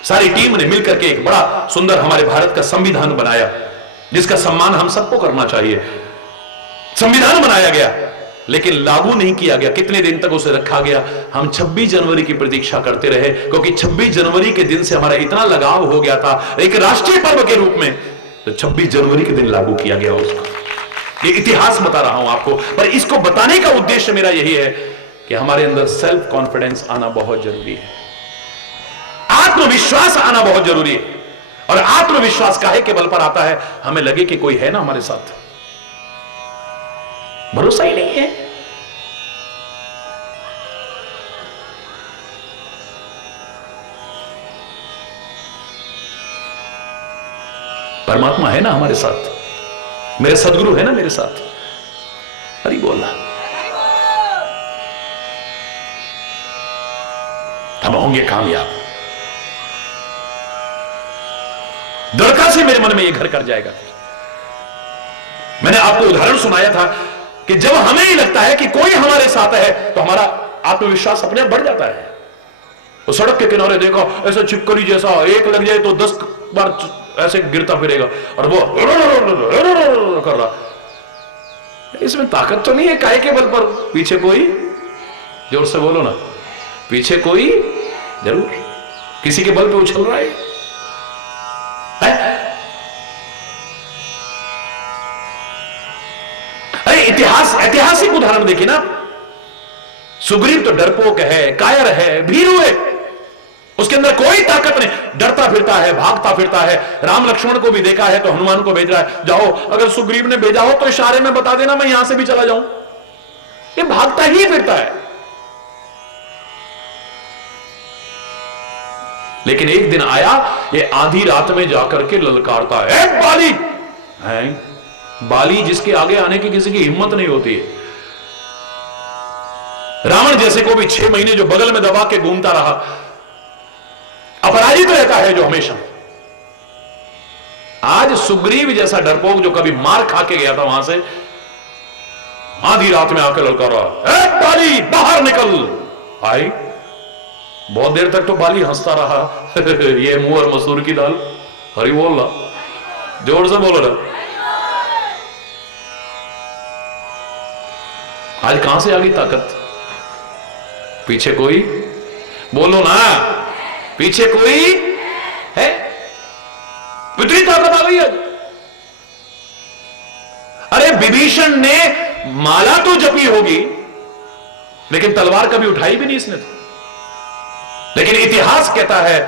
सारी टीम ने मिलकर के एक बड़ा सुंदर हमारे भारत का संविधान बनाया, जिसका सम्मान हम सबको करना चाहिए। संविधान बनाया गया लेकिन लागू नहीं किया गया। कितने दिन तक उसे रखा गया? हम 26 जनवरी की प्रतीक्षा करते रहे, क्योंकि 26 जनवरी के दिन से हमारा इतना लगाव हो गया था एक राष्ट्रीय पर्व के रूप में, तो 26 जनवरी के दिन लागू किया गया उसको। ये इतिहास बता रहा हूं आपको, पर इसको बताने का उद्देश्य मेरा यही है कि हमारे अंदर सेल्फ कॉन्फिडेंस आना बहुत जरूरी है, आत्मविश्वास आना बहुत जरूरी है। और आत्मविश्वास काहे के बल पर आता है? हमें लगे कि कोई है ना हमारे साथ। भरोसा ही नहीं है। परमात्मा है ना हमारे साथ, मेरे सदगुरु है ना मेरे साथ। हरि बोलना, हम होंगे कामयाब। दृढ़ता से मेरे मन में यह घर कर जाएगा। मैंने आपको उदाहरण सुनाया था कि जब हमें ही लगता है कि कोई हमारे साथ है तो हमारा आत्मविश्वास अपने आप बढ़ जाता है। वो सड़क के किनारे देखो ऐसा छिपकली जैसा, एक लग जाए तो 10 बार ऐसे गिरता फिरेगा और वो कर रहा, इसमें ताकत तो नहीं है। काहे के बल पर? पीछे कोई, जोर से बोलो ना, पीछे कोई जरूर किसी के बल पे उछल रहा है। अरे इतिहास, ऐतिहासिक उदाहरण देखिए ना। सुग्रीव तो डरपोक है, कायर है, भीरू है, उसके अंदर कोई ताकत नहीं, डरता फिरता है, भागता फिरता है। राम लक्ष्मण को भी देखा है तो हनुमान को भेज रहा है, जाओ, अगर सुग्रीव ने भेजा हो तो इशारे में बता देना, मैं यहां से भी चला जाऊं। ये भागता ही फिरता है। लेकिन एक दिन आया, ये आधी रात में जाकर के ललकारता है, बाली है। बाली जिसके आगे आने की किसी की हिम्मत नहीं होती है। रावण जैसे को भी 6 महीने जो बगल में दबा के घूमता रहा, अपराजित रहता है जो हमेशा। आज सुग्रीव जैसा डरपोक जो कभी मार खा के गया था वहां से, आधी रात में आकर ललकारा, बाली बाहर निकल। भाई बहुत देर तक तो बाली हंसता रहा ये मुंह और मसूर की दाल। हरि बोल रहा, जोर से बोलो ना। आज कहां से आ गई ताकत? पीछे कोई, बोलो ना, पीछे कोई है? इतनी ताकत आ गई आज। अरे विभीषण ने माला तो जपी होगी लेकिन तलवार कभी उठाई भी नहीं इसने तो। लेकिन इतिहास कहता है,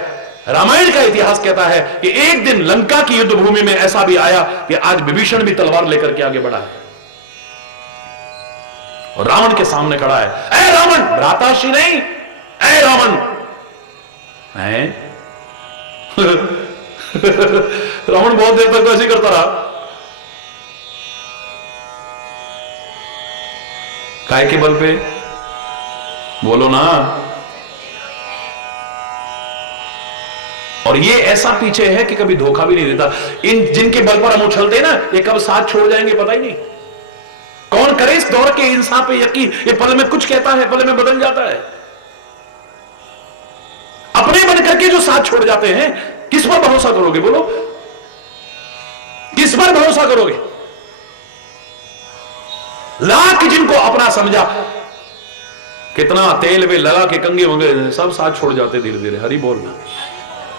रामायण का इतिहास कहता है कि एक दिन लंका की युद्ध भूमि में ऐसा भी आया कि आज विभीषण भी तलवार लेकर के आगे बढ़ा है और रावण के सामने खड़ा है। ऐ रावण, भ्राताश्री नहीं, ऐ रावण है। रावण बहुत देर तक तो ऐसे करता रहा। काय के बल पे? बोलो ना। और ये ऐसा पीछे है कि कभी धोखा भी नहीं देता। इन जिनके बल पर हम उछलते ना, ये कब साथ छोड़ जाएंगे पता ही नहीं। कौन करे इस दौर के इंसान पे यकीन? ये पल में कुछ कहता है, पल में बदल जाता है। अपने बन करके जो साथ छोड़ जाते हैं, किस पर भरोसा करोगे? बोलो, किस पर भरोसा करोगे? लाख जिनको अपना समझा, कितना तेल वे लगा के कंगे वंगे, सब साथ छोड़ जाते धीरे धीरे। हरि बोलना।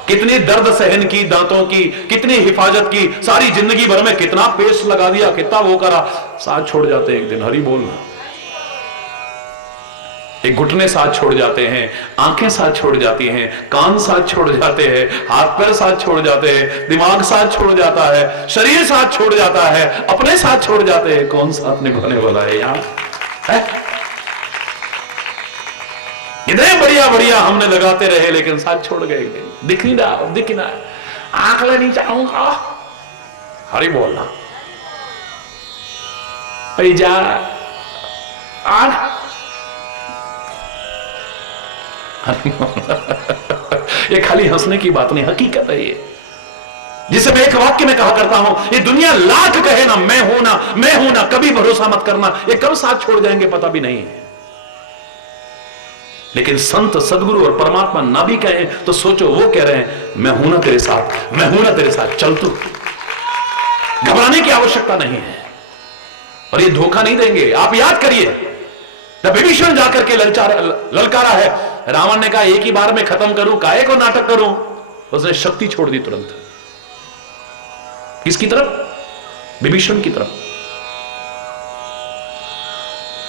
कितनी दर्द सहन की, दांतों की कितनी हिफाजत की, सारी जिंदगी भर में कितना पेस्ट लगा दिया, कितना वो करा, साथ छोड़ जाते एक दिन। हरि बोलना। एक घुटने साथ छोड़ जाते हैं, आंखें साथ छोड़ जाती हैं, कान साथ छोड़ जाते हैं, हाथ पैर साथ छोड़ जाते हैं, दिमाग साथ छोड़ जाता है, शरीर साथ छोड़ जाता है, अपने साथ छोड़ जाते हैं। कौन साथ निभाने वाला है यहां? इतने बढ़िया बढ़िया हमने लगाते रहे लेकिन साथ छोड़ गए। दिख नहीं रहा, दिख नहीं रहा, आंख ले नहीं चाहूंगा। हरि बोलना। जा ये खाली हंसने की बात नहीं, हकीकत है ये। जिसे मैं एक वाक्य में कहा करता हूं, ये दुनिया लाख कहे ना मैं हूं ना मैं हूं ना, कभी भरोसा मत करना, ये कब साथ छोड़ जाएंगे पता भी नहीं है। लेकिन संत सदगुरु और परमात्मा ना भी कहे तो सोचो, वो कह रहे हैं मैं हूं ना तेरे साथ, मैं हूं ना तेरे साथ, चल तू, घबराने की आवश्यकता नहीं है। और ये धोखा नहीं देंगे। आप याद करिए, जब विभीषण जाकर के ललकारा है, रावण ने कहा एक ही बार में खत्म करूं, काहे को नाटक करूं, उसने शक्ति छोड़ दी तुरंत। किसकी तरफ? विभीषण की तरफ।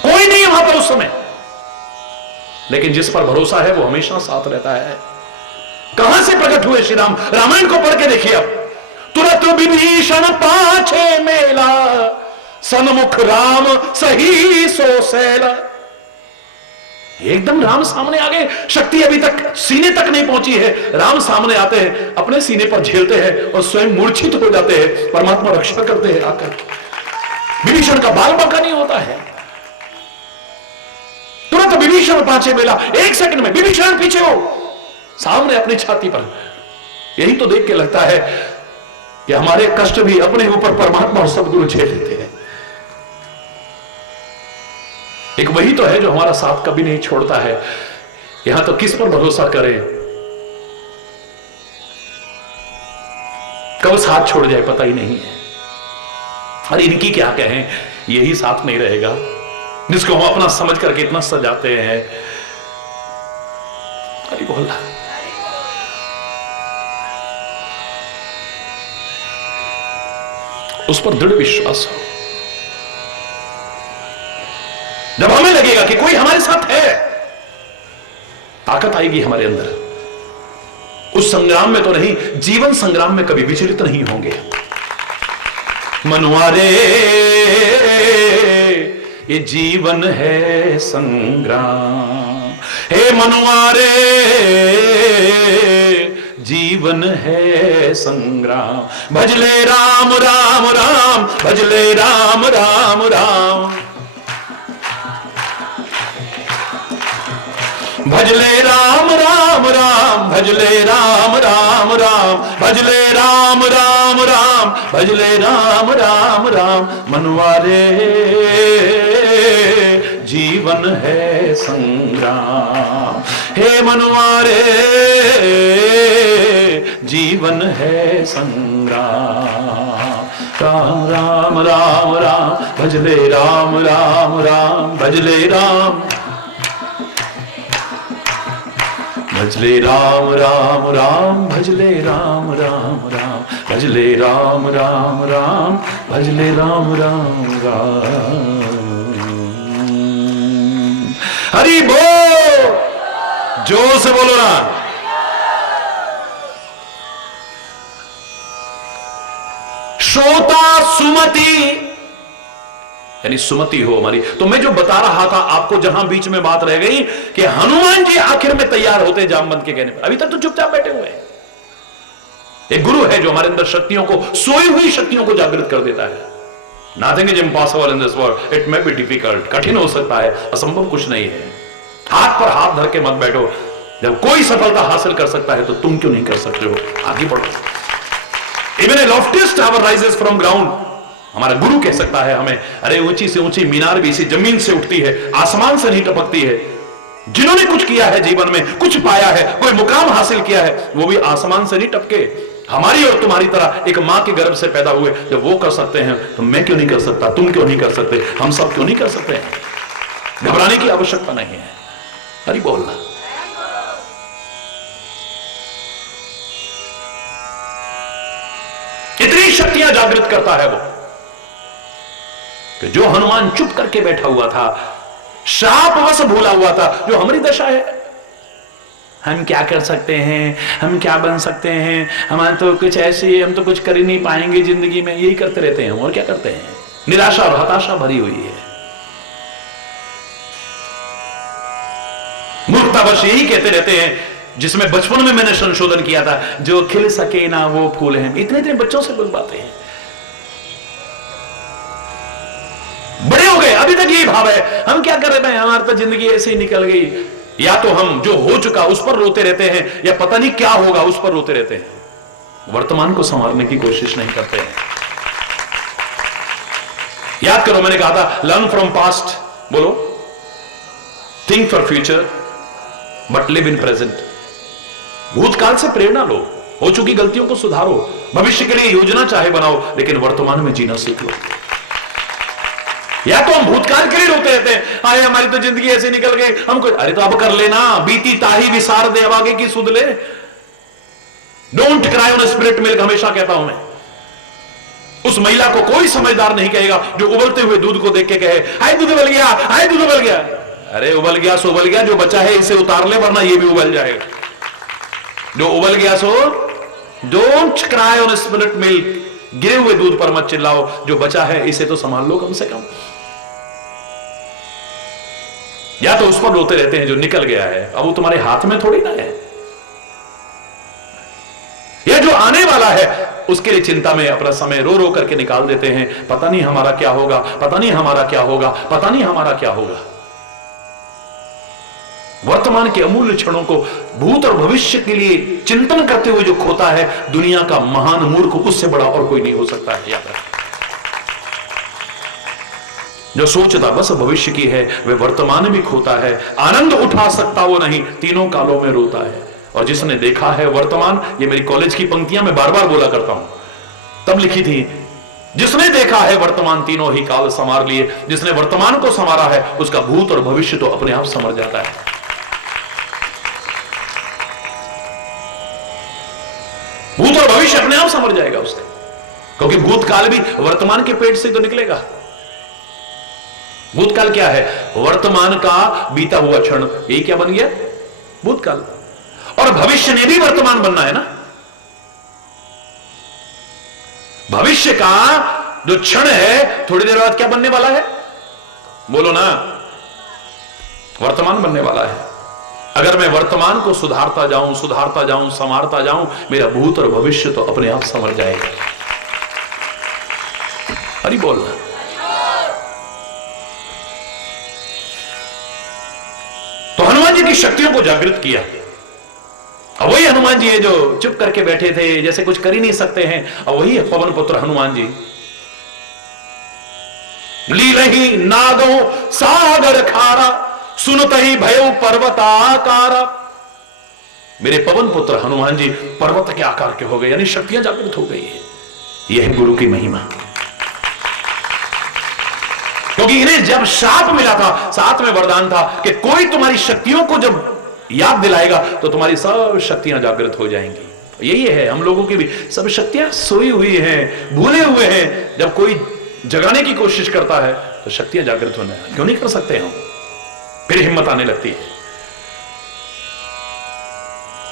कोई नहीं वहां पर उस समय, लेकिन जिस पर भरोसा है वो हमेशा साथ रहता है। कहां से प्रकट हुए श्री राम? रामायण को पढ़ के देखिए। अब तुरंत विभीषण पाछे मेला, सन्मुख राम सही सो सैला। एकदम राम सामने आ गए, शक्ति अभी तक सीने तक नहीं पहुंची है, राम सामने आते हैं, अपने सीने पर झेलते हैं और स्वयं मूर्छित हो जाते हैं। परमात्मा रक्षा करते हैं आकर। विभीषण का बाल बांका नहीं होता है। तुरंत विभीषण पाछे मेला, एक सेकंड में विभीषण पीछे हो, सामने अपनी छाती पर। यही तो देख के लगता है कि हमारे कष्ट भी अपने ऊपर परमात्मा और सदगुरु झेल लेते हैं। एक वही तो है जो हमारा साथ कभी नहीं छोड़ता है। यहां तो किस पर भरोसा करें, कब साथ छोड़ जाए पता ही नहीं है। और इनकी क्या कहें, यही साथ नहीं रहेगा जिसको हम अपना समझ करके इतना सजाते हैं। अरे बोल, उस पर दृढ़ विश्वास हो। जब हमें लगेगा कि कोई हमारे साथ है, ताकत आएगी हमारे अंदर। उस संग्राम में तो नहीं, जीवन संग्राम में कभी विचलित नहीं होंगे। मनुआरे ये जीवन है संग्राम, हे मनुआरे जीवन है संग्राम। भजले राम राम राम, भजले राम राम राम, भजले राम राम राम, भजले राम राम राम, भजले राम राम राम, भजले राम राम राम। मनुआरे जीवन है संग्राम, हे मनुआरे जीवन है संग्राम। राम राम राम राम, भजले राम राम राम, भजले राम, भजले राम राम राम, भजले राम राम राम, भजले राम राम राम, भजले राम राम राम। हरि बोल, जोर से बोलो ना। श्रोता सुमति, यानी सुमति हो हमारी। तो मैं जो बता रहा था आपको, जहां बीच में बात रह गई कि हनुमान जी आखिर में तैयार होते जामवंत के कहने पर, अभी तक तो चुपचाप बैठे हुए हैं। एक गुरु है जो हमारे अंदर शक्तियों को, सोई हुई शक्तियों को जागृत कर देता है। Nothing is impossible in this world, it may be difficult, कठिन हो सकता है, असंभव कुछ नहीं है। हाथ पर हाथ धर के मत बैठो। जब कोई सफलता हासिल कर सकता है तो तुम क्यों नहीं कर सकते हो? आगे बढ़ो। Even a loftiest tower rises from ground. हमारा गुरु कह सकता है हमें, अरे ऊंची से ऊंची मीनार भी इसी जमीन से उठती है, आसमान से नहीं टपकती है। जिन्होंने कुछ किया है जीवन में, कुछ पाया है, कोई मुकाम हासिल किया है, वो भी आसमान से नहीं टपके। हमारी और तुम्हारी तरह एक मां के गर्भ से पैदा हुए। जब वो कर सकते हैं तो मैं क्यों नहीं कर सकता? तुम क्यों नहीं कर सकते? हम सब क्यों नहीं कर सकते? घबराने की आवश्यकता नहीं है। हरि बोलना। इतनी शक्तियां जागृत करता है वो कि जो हनुमान चुप करके बैठा हुआ था, शापवश भूला हुआ था, जो हमारी दशा है। हम क्या कर सकते हैं, हम क्या बन सकते हैं, हमारे तो कुछ ऐसी, हम तो कुछ कर ही नहीं पाएंगे जिंदगी में, यही करते रहते हैं। और क्या करते हैं? निराशा और हताशा भरी हुई है। मूर्खतावश यही कहते रहते हैं, जिसमें बचपन में मैंने संशोधन किया था, जो खिल सके ना वो फूल है। इतने इतने बच्चों से बुलवाते हैं। बड़े हो गए, अभी तक यही भाव है, हम क्या कर रहे हैं, हमारी तो जिंदगी ऐसे ही निकल गई। या तो हम जो हो चुका उस पर रोते रहते हैं, या पता नहीं क्या होगा उस पर रोते रहते हैं। वर्तमान को संवारने की कोशिश नहीं करते हैं। याद करो, मैंने कहा था लर्न फ्रॉम पास्ट, बोलो think for future but live in present. भूतकाल से प्रेरणा लो, हो चुकी गलतियों को सुधारो, भविष्य के लिए योजना चाहे बनाओ, लेकिन वर्तमान में जीना सीख लो। या तो हम भूतकाल के लिए रोते रहते हैं, आए हमारी तो जिंदगी ऐसे निकल गई, हमको अरे तो अब कर लेना, बीती ताही विसार दे, अब आगे की सुध ले। Don't cry on spirit milk, हमेशा कहता हूं मैं। उस महिला को कोई समझदार नहीं कहेगा जो उबलते हुए दूध को देख के कहे हाय दूध उबल गया, हाय दूध उबल गया। अरे उबल गया सो उबल गया, जो बचा है इसे उतार ले वरना ये भी उबल जाएगा। जो उबल गया so don't cry on spirit milk, गिरे हुए दूध पर मत चिल्लाओ, जो बचा है इसे तो संभाल लो कम से कम। या तो उस पर रोते रहते हैं जो निकल गया है, अब वो तुम्हारे हाथ में थोड़ी ना है। या जो आने वाला है उसके लिए चिंता में अपना समय रो रो करके निकाल देते हैं, पता नहीं हमारा क्या होगा, पता नहीं हमारा क्या होगा, पता नहीं हमारा क्या होगा। वर्तमान के अमूल्य क्षणों को भूत और भविष्य के लिए चिंतन करते हुए जो खोता है, दुनिया का महान मूर्ख उससे बड़ा और कोई नहीं हो सकता है। याद रखें, जो सोचता बस भविष्य की है वह वर्तमान भी खोता है, आनंद उठा सकता वो नहीं, तीनों कालों में रोता है। और जिसने देखा है वर्तमान, ये मेरी कॉलेज की पंक्तियां मैं बार बार बोला करता हूं, तब लिखी थी, जिसने देखा है वर्तमान तीनों ही काल संवार लिए। जिसने वर्तमान को संवारा है उसका भूत और भविष्य तो अपने आप संवर जाता है। भूत और भविष्य अपने आप संवर जाएगा उसका, क्योंकि भूतकाल भी वर्तमान के पेट से तो निकलेगा। भूतकाल क्या है? वर्तमान का बीता हुआ क्षण, यही क्या बन गया? भूतकाल। और भविष्य ने भी वर्तमान बनना है ना। भविष्य का जो क्षण है थोड़ी देर बाद क्या बनने वाला है? बोलो ना, वर्तमान बनने वाला है। अगर मैं वर्तमान को सुधारता जाऊं, संवारता जाऊं, मेरा भूत और भविष्य तो अपने आप संवर जाएगा। हरि बोल। तो हनुमान जी की शक्तियों को जागृत किया। अब वही हनुमान जी है जो चुप करके बैठे थे, जैसे कुछ कर ही नहीं सकते हैं। अब वही पवन पुत्र हनुमान जी लीलहि नादो सागर खारा, सुनत ही भयो पर्वताकारा। मेरे पवन पुत्र हनुमान जी पर्वत के आकार के हो गए, यानी शक्तियां जागृत हो गई है। यह है गुरु की महिमा। क्योंकि इन्हें जब शाप मिला था, साथ में वरदान था कि कोई तुम्हारी शक्तियों को जब याद दिलाएगा तो तुम्हारी सब शक्तियां जागृत हो जाएंगी। यही है, हम लोगों की भी सब शक्तियां सोई हुई हैं, भूले हुए हैं। जब कोई जगाने की कोशिश करता है तो शक्तियां जागृत होने क्यों नहीं कर सकते हम? फिर हिम्मत आने लगती है।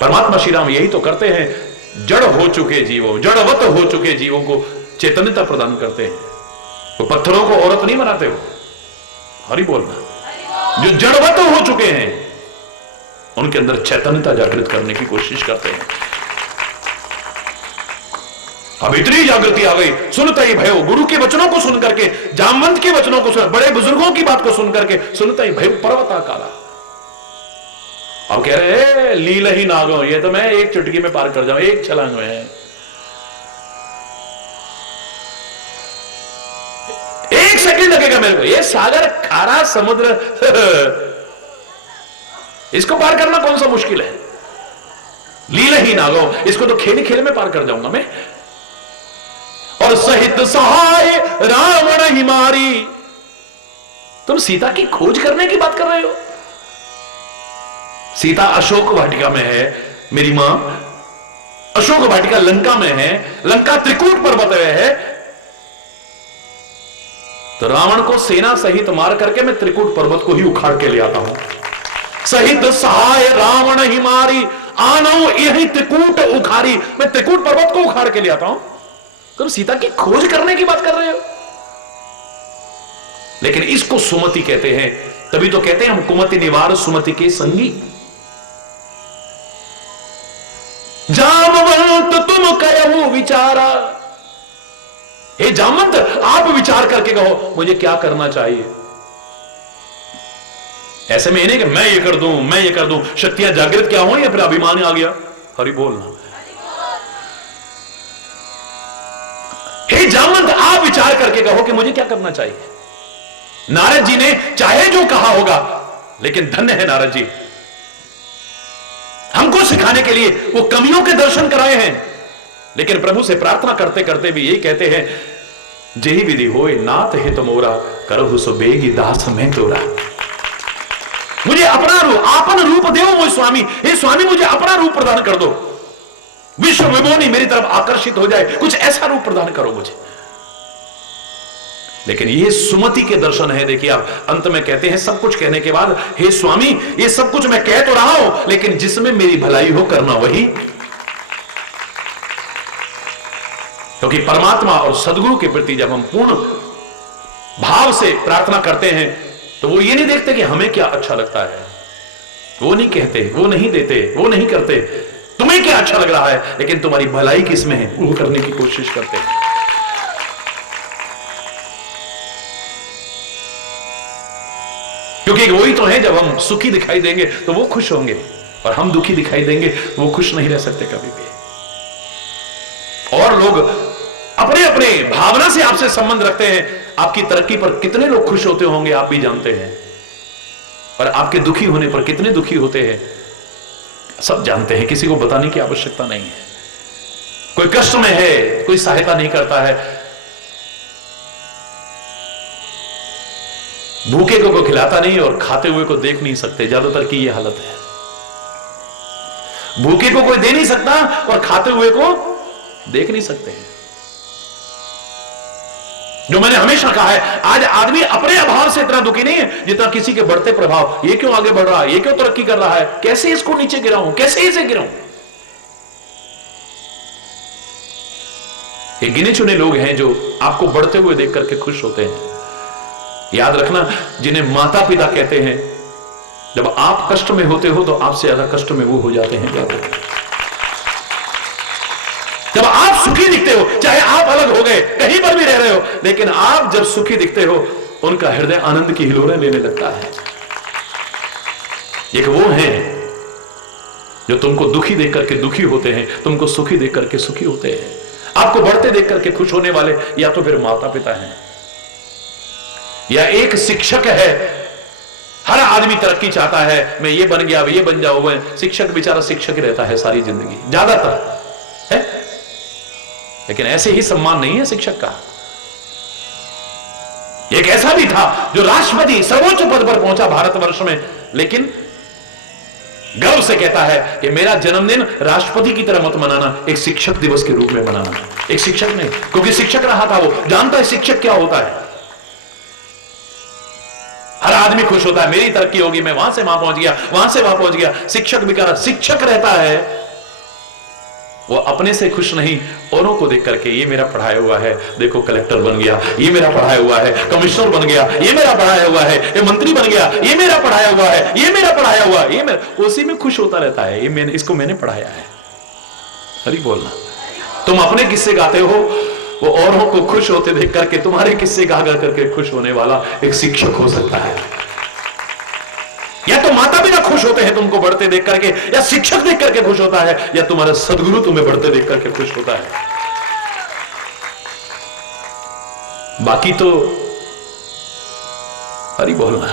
परमात्मा श्री राम यही तो करते हैं, जड़ हो चुके जीवों, जड़वत हो चुके जीवों को चैतन्यता प्रदान करते हैं। वो पत्थरों को औरत नहीं बनाते हो, हरि बोलना। जो जड़वत हो चुके हैं उनके अंदर चैतन्यता जागृत करने की कोशिश करते हैं। अब इतनी जागृति आ गई, सुनता ही भयो, गुरु के वचनों को सुन करके, जामवंत के वचनों को सुन, बड़े बुजुर्गों की बात को सुन करके, सुनता ही भयो पर्वताकारा। अब कह रहे हैं लीलहि नागो, ये तो मैं एक चुटकी में पार कर जाऊं, एक छलांग में। एक सेकंड लगेगा मेरे को, ये सागर खारा समुद्र इसको पार करना कौन सा मुश्किल है? लीलहि नागो, इसको तो खेल खेल में पार कर जाऊंगा मैं। और सहित सहाय रावण ही मारी। तुम सीता की खोज करने की बात कर रहे हो? सीता अशोक वाटिका में है, मेरी मां अशोक वाटिका लंका में है, लंका त्रिकूट पर्वत में है। तो रावण को सेना सहित मार करके मैं त्रिकूट पर्वत को ही उखाड़ के ले आता हूं। सहित सहाय रावण ही मारी, आनो यही त्रिकूट उखाड़ी, मैं त्रिकूट पर्वत को उखाड़ के ले आता हूं। तुम सीता की खोज करने की बात कर रहे हो? लेकिन इसको सुमति कहते हैं, तभी तो कहते हैं हम कुमति निवार सुमति के संगी। जामवंत तुम कहो विचारा, हे जामवंत आप विचार करके कहो मुझे क्या करना चाहिए। ऐसे में नहीं कि मैं ये कर दूं, मैं ये कर दूं, शक्तियां जागृत क्या हो या फिर अभिमान आ गया। हरि बोलना। हे जामवंत, आप विचार करके कहो कि मुझे क्या करना चाहिए। नारद जी ने चाहे जो कहा होगा, लेकिन धन्य है नारद जी, हमको सिखाने के लिए वो कमियों के दर्शन कराए हैं। लेकिन प्रभु से प्रार्थना करते करते भी यही कहते हैं, जेहि विधि होए नाथ हित मोरा, करहु सो बेगी दास में तोरा। मुझे अपना रूप, आपन रूप देव मुझे स्वामी, हे स्वामी मुझे अपना रूप प्रदान कर दो, विश्व विभोनी मेरी तरफ आकर्षित हो जाए, कुछ ऐसा रूप प्रदान करो मुझे। लेकिन ये सुमति के दर्शन है। देखिए आप अंत में कहते हैं, सब कुछ कहने के बाद, हे स्वामी ये सब कुछ मैं कह तो रहा हूं, लेकिन जिसमें मेरी भलाई हो करना वही। क्योंकि परमात्मा और सदगुरु के प्रति जब हम पूर्ण भाव से प्रार्थना करते हैं, तो वो ये नहीं देखते कि हमें क्या अच्छा लगता है, वो नहीं कहते, वो नहीं देते, वो नहीं करते, तुम्हें क्या अच्छा लग रहा है, लेकिन तुम्हारी भलाई किसमें है वो करने की कोशिश करते हैं। क्योंकि वही तो है, जब हम सुखी दिखाई देंगे तो वो खुश होंगे, और हम दुखी दिखाई देंगे वो खुश नहीं रह सकते कभी भी। और लोग अपने अपने भावना से आपसे संबंध रखते हैं। आपकी तरक्की पर कितने लोग खुश होते होंगे आप भी जानते हैं, और आपके दुखी होने पर कितने दुखी होते हैं सब जानते हैं, किसी को बताने की आवश्यकता नहीं है। कोई कष्ट में है, कोई सहायता नहीं करता है, भूखे को कोई खिलाता नहीं और खाते हुए को देख नहीं सकते। ज्यादातर की यह हालत है, भूखे को कोई दे नहीं सकता और खाते हुए को देख नहीं सकते हैं। जो मैंने हमेशा कहा है, आज आदमी अपने अभाव से इतना दुखी नहीं है जितना किसी के बढ़ते प्रभाव। ये क्यों आगे बढ़ रहा है, ये क्यों तरक्की कर रहा है, कैसे इसको नीचे गिराऊं, कैसे इसे गिराऊं। ये गिने चुने लोग हैं जो आपको बढ़ते हुए देख करके खुश होते हैं। याद रखना, जिन्हें माता पिता कहते हैं, जब आप कष्ट में होते हो तो आपसे ज्यादा कष्ट में वो हो जाते हैं। याद रखना, जब आप सुखी दिखते हो, चाहे आप अलग हो गए, कहीं पर भी रह रहे हो, लेकिन आप जब सुखी दिखते हो, उनका हृदय आनंद की हिलोरें लेने लगता है। एक वो है जो तुमको दुखी देख करके दुखी होते हैं, तुमको सुखी देख करके सुखी होते हैं। आपको बढ़ते देख करके खुश होने वाले या तो फिर माता पिता हैं या एक शिक्षक है। हर आदमी तरक्की चाहता है, मैं ये बन गया, ये बन जाऊं। शिक्षक बेचारा शिक्षक ही रहता है सारी जिंदगी, ज्यादातर है। लेकिन ऐसे ही सम्मान नहीं है शिक्षक का। एक ऐसा भी था जो राष्ट्रपति सर्वोच्च पद पर पहुंचा भारतवर्ष में, लेकिन गर्व से कहता है कि मेरा जन्मदिन राष्ट्रपति की तरह मत मनाना, एक शिक्षक दिवस के रूप में मनाना। एक शिक्षक नहीं, क्योंकि शिक्षक रहा था, वो जानता है शिक्षक क्या होता है। हर आदमी खुश होता है, मेरी तरक्की होगी, मैं वहां से वहां पहुंच गया, वहां से वहां पहुंच गया। शिक्षक बेचारा शिक्षक रहता है, वो अपने से खुश नहीं, औरों को देख करके, ये मेरा पढ़ाया हुआ है, देखो कलेक्टर बन गया, ये मेरा पढ़ाया हुआ है, कमिश्नर बन गया, ये मेरा पढ़ाया हुआ है, ये मंत्री बन गया, ये मेरा पढ़ाया हुआ है, ये मेरा पढ़ाया हुआ है, ये मेरा, उसी में खुश होता रहता है। ये मैंने, इसको मैंने पढ़ाया है। हरि बोलना। तुम अपने किस्से गाते हो, वो औरों को खुश होते देख करके तुम्हारे किस्से गा गा करके खुश होने वाला एक शिक्षक हो सकता है। या तो माता पिता खुश होते हैं तुमको बढ़ते देख करके, या शिक्षक देख करके खुश होता है, या तुम्हारा सदगुरु तुम्हें बढ़ते देख करके खुश होता है। बाकी तो हरि बोलना।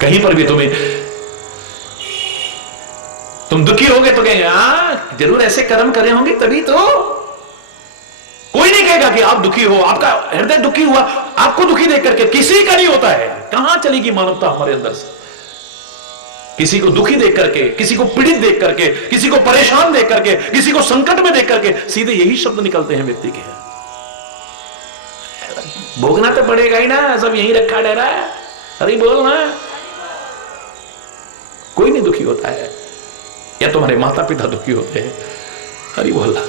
कहीं पर भी तुम दुखी होगे तो कहेंगे जरूर ऐसे कर्म करे होंगे तभी तो। कोई नहीं कहेगा कि आप दुखी हो, आपका हृदय दुखी हुआ आपको दुखी देख करके, किसी का नहीं होता है। कहां चलेगी मानवता हमारे अंदर से? किसी को दुखी देख करके, किसी को पीड़ित देख करके, किसी को परेशान देख करके, किसी को संकट में देख करके सीधे यही शब्द निकलते हैं व्यक्ति के, भोगना तो पड़ेगा ही ना, सब यही रखा डरा है। अरे बोल ना, कोई नहीं दुखी होता है, या तुम्हारे माता पिता दुखी होते हैं। हरि बोलना।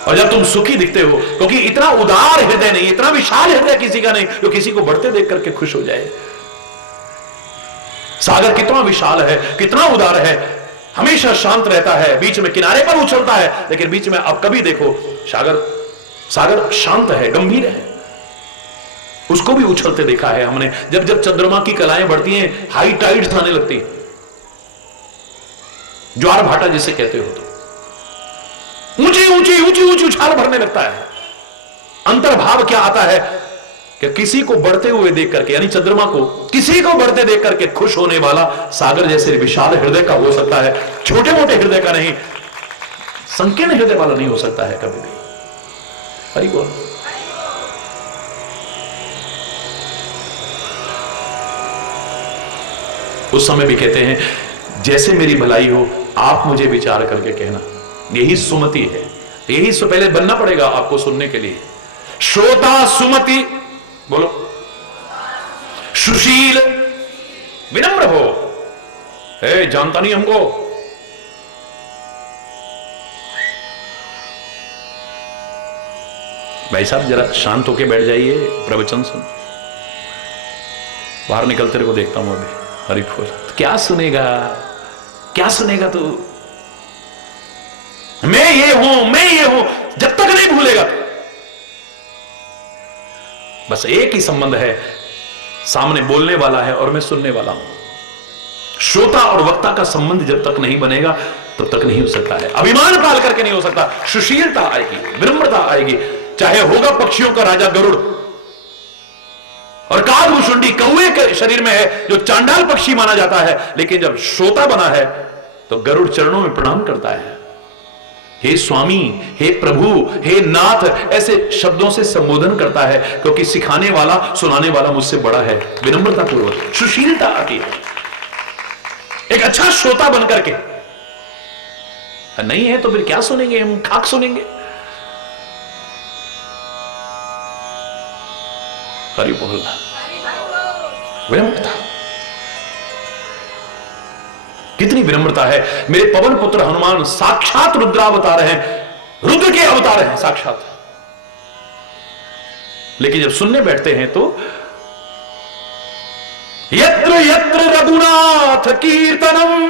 और जब तुम सुखी दिखते हो, क्योंकि इतना उदार हृदय नहीं, इतना विशाल हृदय किसी का नहीं जो किसी को बढ़ते देख करके खुश हो जाए। सागर कितना विशाल है, कितना उदार है, हमेशा शांत रहता है, बीच में किनारे पर उछलता है, लेकिन बीच में अब कभी देखो सागर शांत है, गंभीर है। उसको भी उछलते देखा है हमने। जब जब चंद्रमा की कलाएं बढ़ती हैं, हाई टाइड्स आने लगती हैं, ज्वार भाटा जिसे कहते हो, तो ऊंची ऊंची ऊंची ऊंची उछाल भरने लगता है। अंतर्भाव क्या आता है कि किसी को बढ़ते हुए देख करके, यानी चंद्रमा को किसी को बढ़ते देख करके खुश होने वाला सागर जैसे विशाल हृदय का हो सकता है, छोटे मोटे हृदय का नहीं, संकीर्ण हृदय वाला नहीं हो सकता है कभी भी। हरि बोल। उस समय भी कहते हैं जैसे मेरी भलाई हो आप मुझे विचार करके कहना। यही सुमति है, यही पहले बनना पड़ेगा आपको सुनने के लिए। श्रोता सुमति, बोलो, सुशील, विनम्र हो। जानता नहीं हमको, भाई साहब जरा शांत होके बैठ जाइए, प्रवचन सुन। बाहर निकल तेरे को देखता हूं अभी। हरि बोल। क्या सुनेगा, क्या सुनेगा तू? मैं ये हूं, मैं ये हूं, जब तक नहीं भूलेगा। बस एक ही संबंध है, सामने बोलने वाला है और मैं सुनने वाला हूं। श्रोता और वक्ता का संबंध जब तक नहीं बनेगा तब तक नहीं हो सकता है। अभिमान पाल करके नहीं हो सकता। सुशीलता आएगी, विनम्रता आएगी। चाहे होगा पक्षियों का राजा गरुड़ और कालभूषुंडी कौवे के शरीर में है, जो चांडाल पक्षी माना जाता है, लेकिन जब श्रोता बना है तो गरुड़ चरणों में प्रणाम करता है। हे स्वामी, हे प्रभु, हे नाथ, ऐसे शब्दों से संबोधन करता है, क्योंकि सिखाने वाला, सुनाने वाला मुझसे बड़ा है। विनम्रता पूर्वक सुशीलता आती है। एक अच्छा श्रोता बनकर के। नहीं है तो फिर क्या सुनेंगे हम? खाक सुनेंगे। हरि बोल। विनम्रता, कितनी विनम्रता है। मेरे पवन पुत्र हनुमान साक्षात रुद्रावतार हैं, रुद्र के अवतार हैं साक्षात। लेकिन जब सुनने बैठते हैं तो यत्र यत्र रघुनाथ कीर्तनम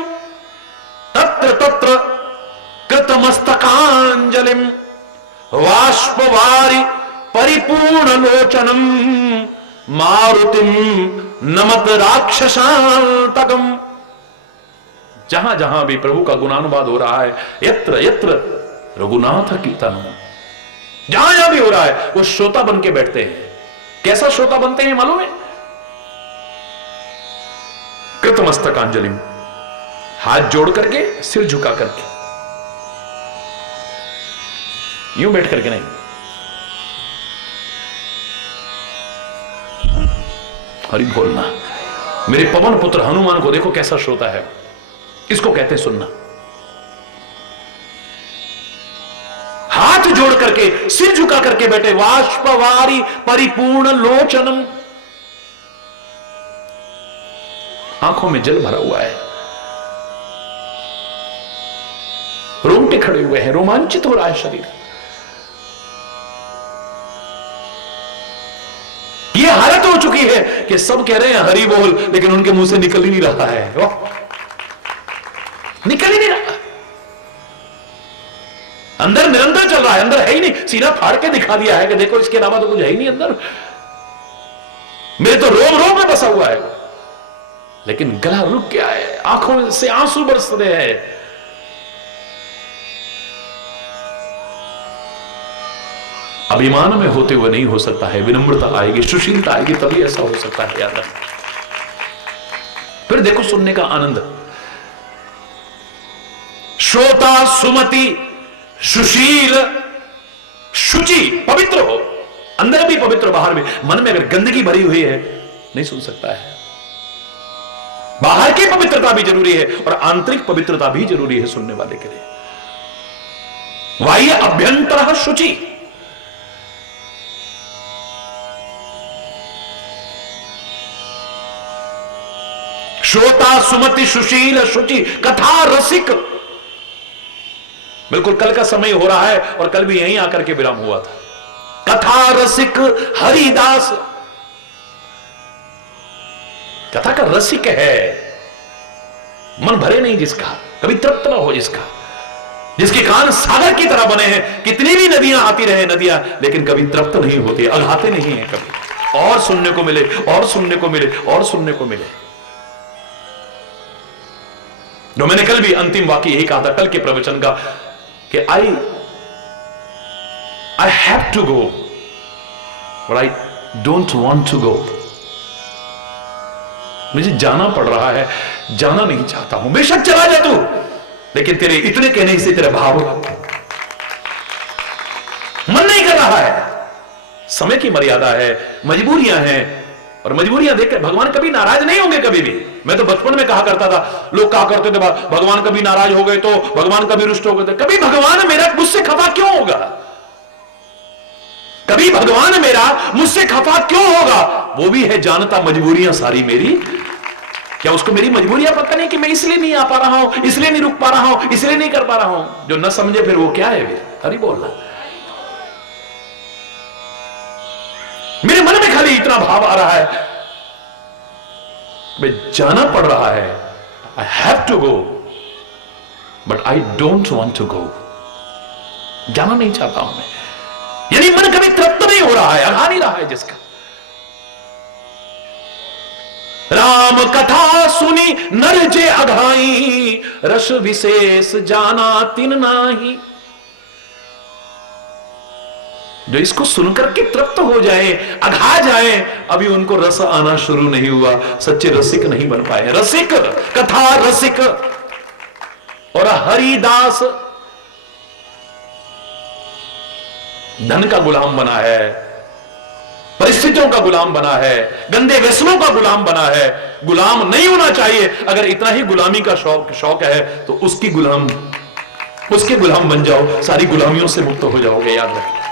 तत्र तत्र कृतमस्तकांजलिम वाष्पवारि परिपूर्ण लोचनम मारुतिम नमत राक्षसांतकम। जहां जहां भी प्रभु का गुणानुवाद हो रहा है, यत्र यत्र रघुनाथ कीर्तनम, जहां जहां भी हो रहा है, वो श्रोता बन के बैठते हैं। कैसा श्रोता बनते हैं मालूम है? कृतमस्तकांजलि, हाथ जोड़ करके, सिर झुका करके, यूं बैठ करके नहीं। हरि बोलना। मेरे पवन पुत्र हनुमान को देखो कैसा श्रोता है। इसको कहते हैं सुनना। हाथ जोड़ करके, सिर झुका करके बैठे। वाष्पवारि परिपूर्ण लोचनम, आंखों में जल भरा हुआ है, रोंगटे खड़े हुए हैं, रोमांचित हो रहा है शरीर। ये हालत हो चुकी है कि सब कह रहे हैं हरि बोल, लेकिन उनके मुंह से निकल ही नहीं रहा है। निकल ही नहीं रहा। अंदर निरंतर चल रहा है, अंदर है ही नहीं। सीना फाड़ के दिखा दिया है कि देखो इसके अलावा तो कुछ है ही नहीं अंदर। मेरे तो रोम रोम में बसा हुआ है, लेकिन गला रुक गया है, आंखों से आंसू बरस रहे हैं। अभिमान में होते हुए नहीं हो सकता है। विनम्रता आएगी, सुशीलता आएगी, तभी ऐसा हो सकता है। याद रखना। फिर देखो सुनने का आनंद। श्रोता सुमति, सुशील, शुचि, पवित्र हो। अंदर भी पवित्र, बाहर भी। मन में अगर गंदगी भरी हुई है नहीं सुन सकता है। बाहर की पवित्रता भी जरूरी है और आंतरिक पवित्रता भी जरूरी है सुनने वाले के लिए। बाह्य अभ्यंतर शुचि। श्रोता सुमति सुशील शुचि कथा रसिक। बिल्कुल कल का समय हो रहा है और कल भी यहीं आकर के विराम हुआ था। कथा रसिक हरिदास। कथा का रसिक है, मन भरे नहीं जिसका, कभी तृप्त ना हो जिसका, जिसके कान सागर की तरह बने हैं। कितनी भी नदियां आती रहे नदियां, लेकिन कभी तृप्त नहीं होती, अघाते नहीं है कभी। और सुनने को मिले, और सुनने को मिले, और सुनने को मिले। जो मैंने कल भी अंतिम वाक्य यही कहा था कल के प्रवचन का कि I have to go but I don't want to go. मुझे जाना पड़ रहा है, जाना नहीं चाहता हूं। बेशक चला जा तू, लेकिन तेरे इतने कहने से तेरा भाव मन नहीं कर रहा है। समय की मर्यादा है, मजबूरियां हैं, और मजबूरियां देखकर भगवान कभी नाराज नहीं होंगे कभी भी। मैं तो बचपन में कहा करता था, लोग कहा करते थे भगवान कभी नाराज हो गए तो, भगवान कभी रुष्ट हो गए तो। कभी भगवान मेरा मुझसे खफा क्यों होगा? कभी भगवान मेरा मुझसे खफा क्यों होगा? वो भी है जानता मजबूरियां सारी मेरी। क्या उसको मेरी मजबूरियां पता नहीं कि मैं इसलिए नहीं आ पा रहा हूं, इसलिए नहीं रुक पा रहा हूं, इसलिए नहीं कर पा रहा हूं? जो न समझे फिर वो क्या है? फिर अरे बोलना। मेरे मन में खाली इतना भाव आ रहा है, मैं जाना पड़ रहा है, I have to go but I don't want to go. जाना नहीं चाहता हूं मैं, यानी मन कभी तृप्त नहीं हो रहा है, अघा नहीं रहा है जिसका। राम कथा सुनी नर जे अघाई, रस विशेष जाना तिन नाही। जो इसको सुनकर के तृप्त हो जाए, अघा जाए, अभी उनको रस आना शुरू नहीं हुआ, सच्चे रसिक नहीं बन पाए। रसिक, कथा रसिक और हरिदास धन का गुलाम बना है, परिस्थितियों का गुलाम बना है, गंदे व्यसनों का गुलाम बना है। गुलाम नहीं होना चाहिए। अगर इतना ही गुलामी का शौक है तो उसके गुलाम बन जाओ, सारी गुलामियों से मुक्त हो जाओगे। याद रखें,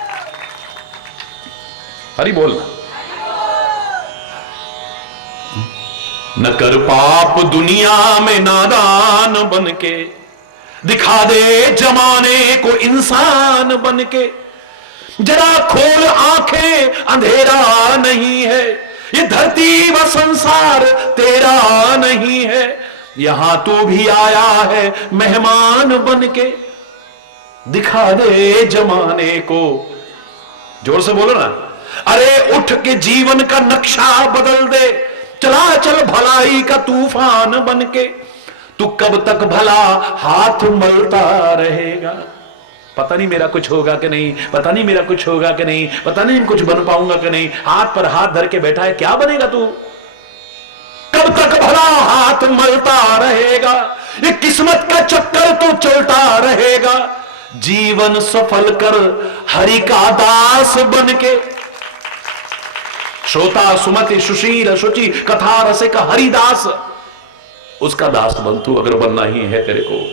हरि बोलना। न कर पाप दुनिया में नादान बन के, दिखा दे जमाने को इंसान बन के। जरा खोल आंखें, अंधेरा नहीं है, ये धरती व संसार तेरा नहीं है। यहां तू भी आया है मेहमान बन के, दिखा दे जमाने को। जोर से बोलो ना। अरे उठ के जीवन का नक्शा बदल दे, चला चल भलाई का तूफान बन के। तू कब तक भला हाथ मलता रहेगा? पता नहीं मेरा कुछ होगा कि नहीं, पता नहीं मेरा कुछ होगा कि नहीं, पता नहीं कुछ बन पाऊंगा कि नहीं। हाथ पर हाथ धर के बैठा है, क्या बनेगा तू? कब तक भला हाथ मलता रहेगा? ये किस्मत का चक्कर तो चलता रहेगा। जीवन सफल कर हरि का दास बन के। श्रोता सुमति सुशील शुचि कथा रसिक हरिदास, उसका दास बन तू। अगर बनना ही है तेरे को,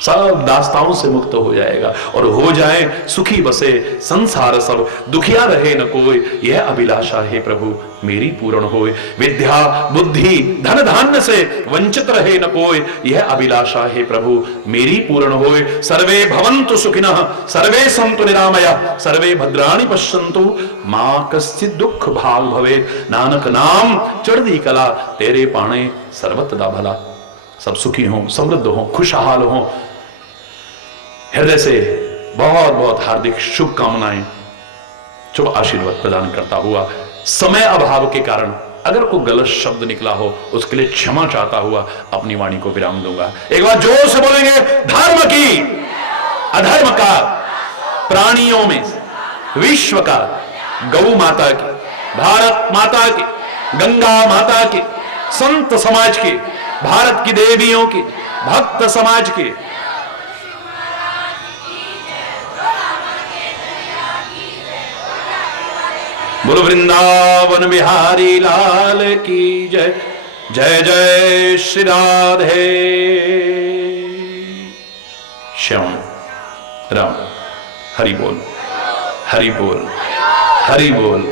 सब दास्ताओं से मुक्त हो जाएगा और हो जाए सुखी बसे संसार सब, दुखिया रहे न कोई, यह अभिलाषा है प्रभु मेरी पूर्ण होए। विद्या बुद्धि धन धान्य से वंचित रहे न कोई, यह अभिलाषा है प्रभु मेरी पूर्ण होए। सर्वे भवन्तु सुखिनः, सर्वे सन्तु निरामया, सर्वे भद्राणि पश्यन्तु, मां कश्चित् दुख भाग भवेत्। नानक नाम चढ़दी कला, तेरे पाणे सर्वतदा भला। सब सुखी हों, समृद्ध हों, खुशहाल हों। हृदय से बहुत बहुत हार्दिक शुभकामनाएं, शुभ आशीर्वाद प्रदान करता हुआ, समय अभाव के कारण अगर कोई गलत शब्द निकला हो उसके लिए क्षमा चाहता हुआ अपनी वाणी को विराम दूंगा। एक बार जोर से बोलेंगे, धर्म की अधर्म का, प्राणियों में विश्व का, गौ माता की, भारत माता की, गंगा माता की, संत समाज की, भारत की देवियों की, भक्त समाज की, बोलो वृंदावन बिहारी लाल की जय। जय जय श्री राधे श्याम राम। हरि बोल, हरि बोल, हरि बोल।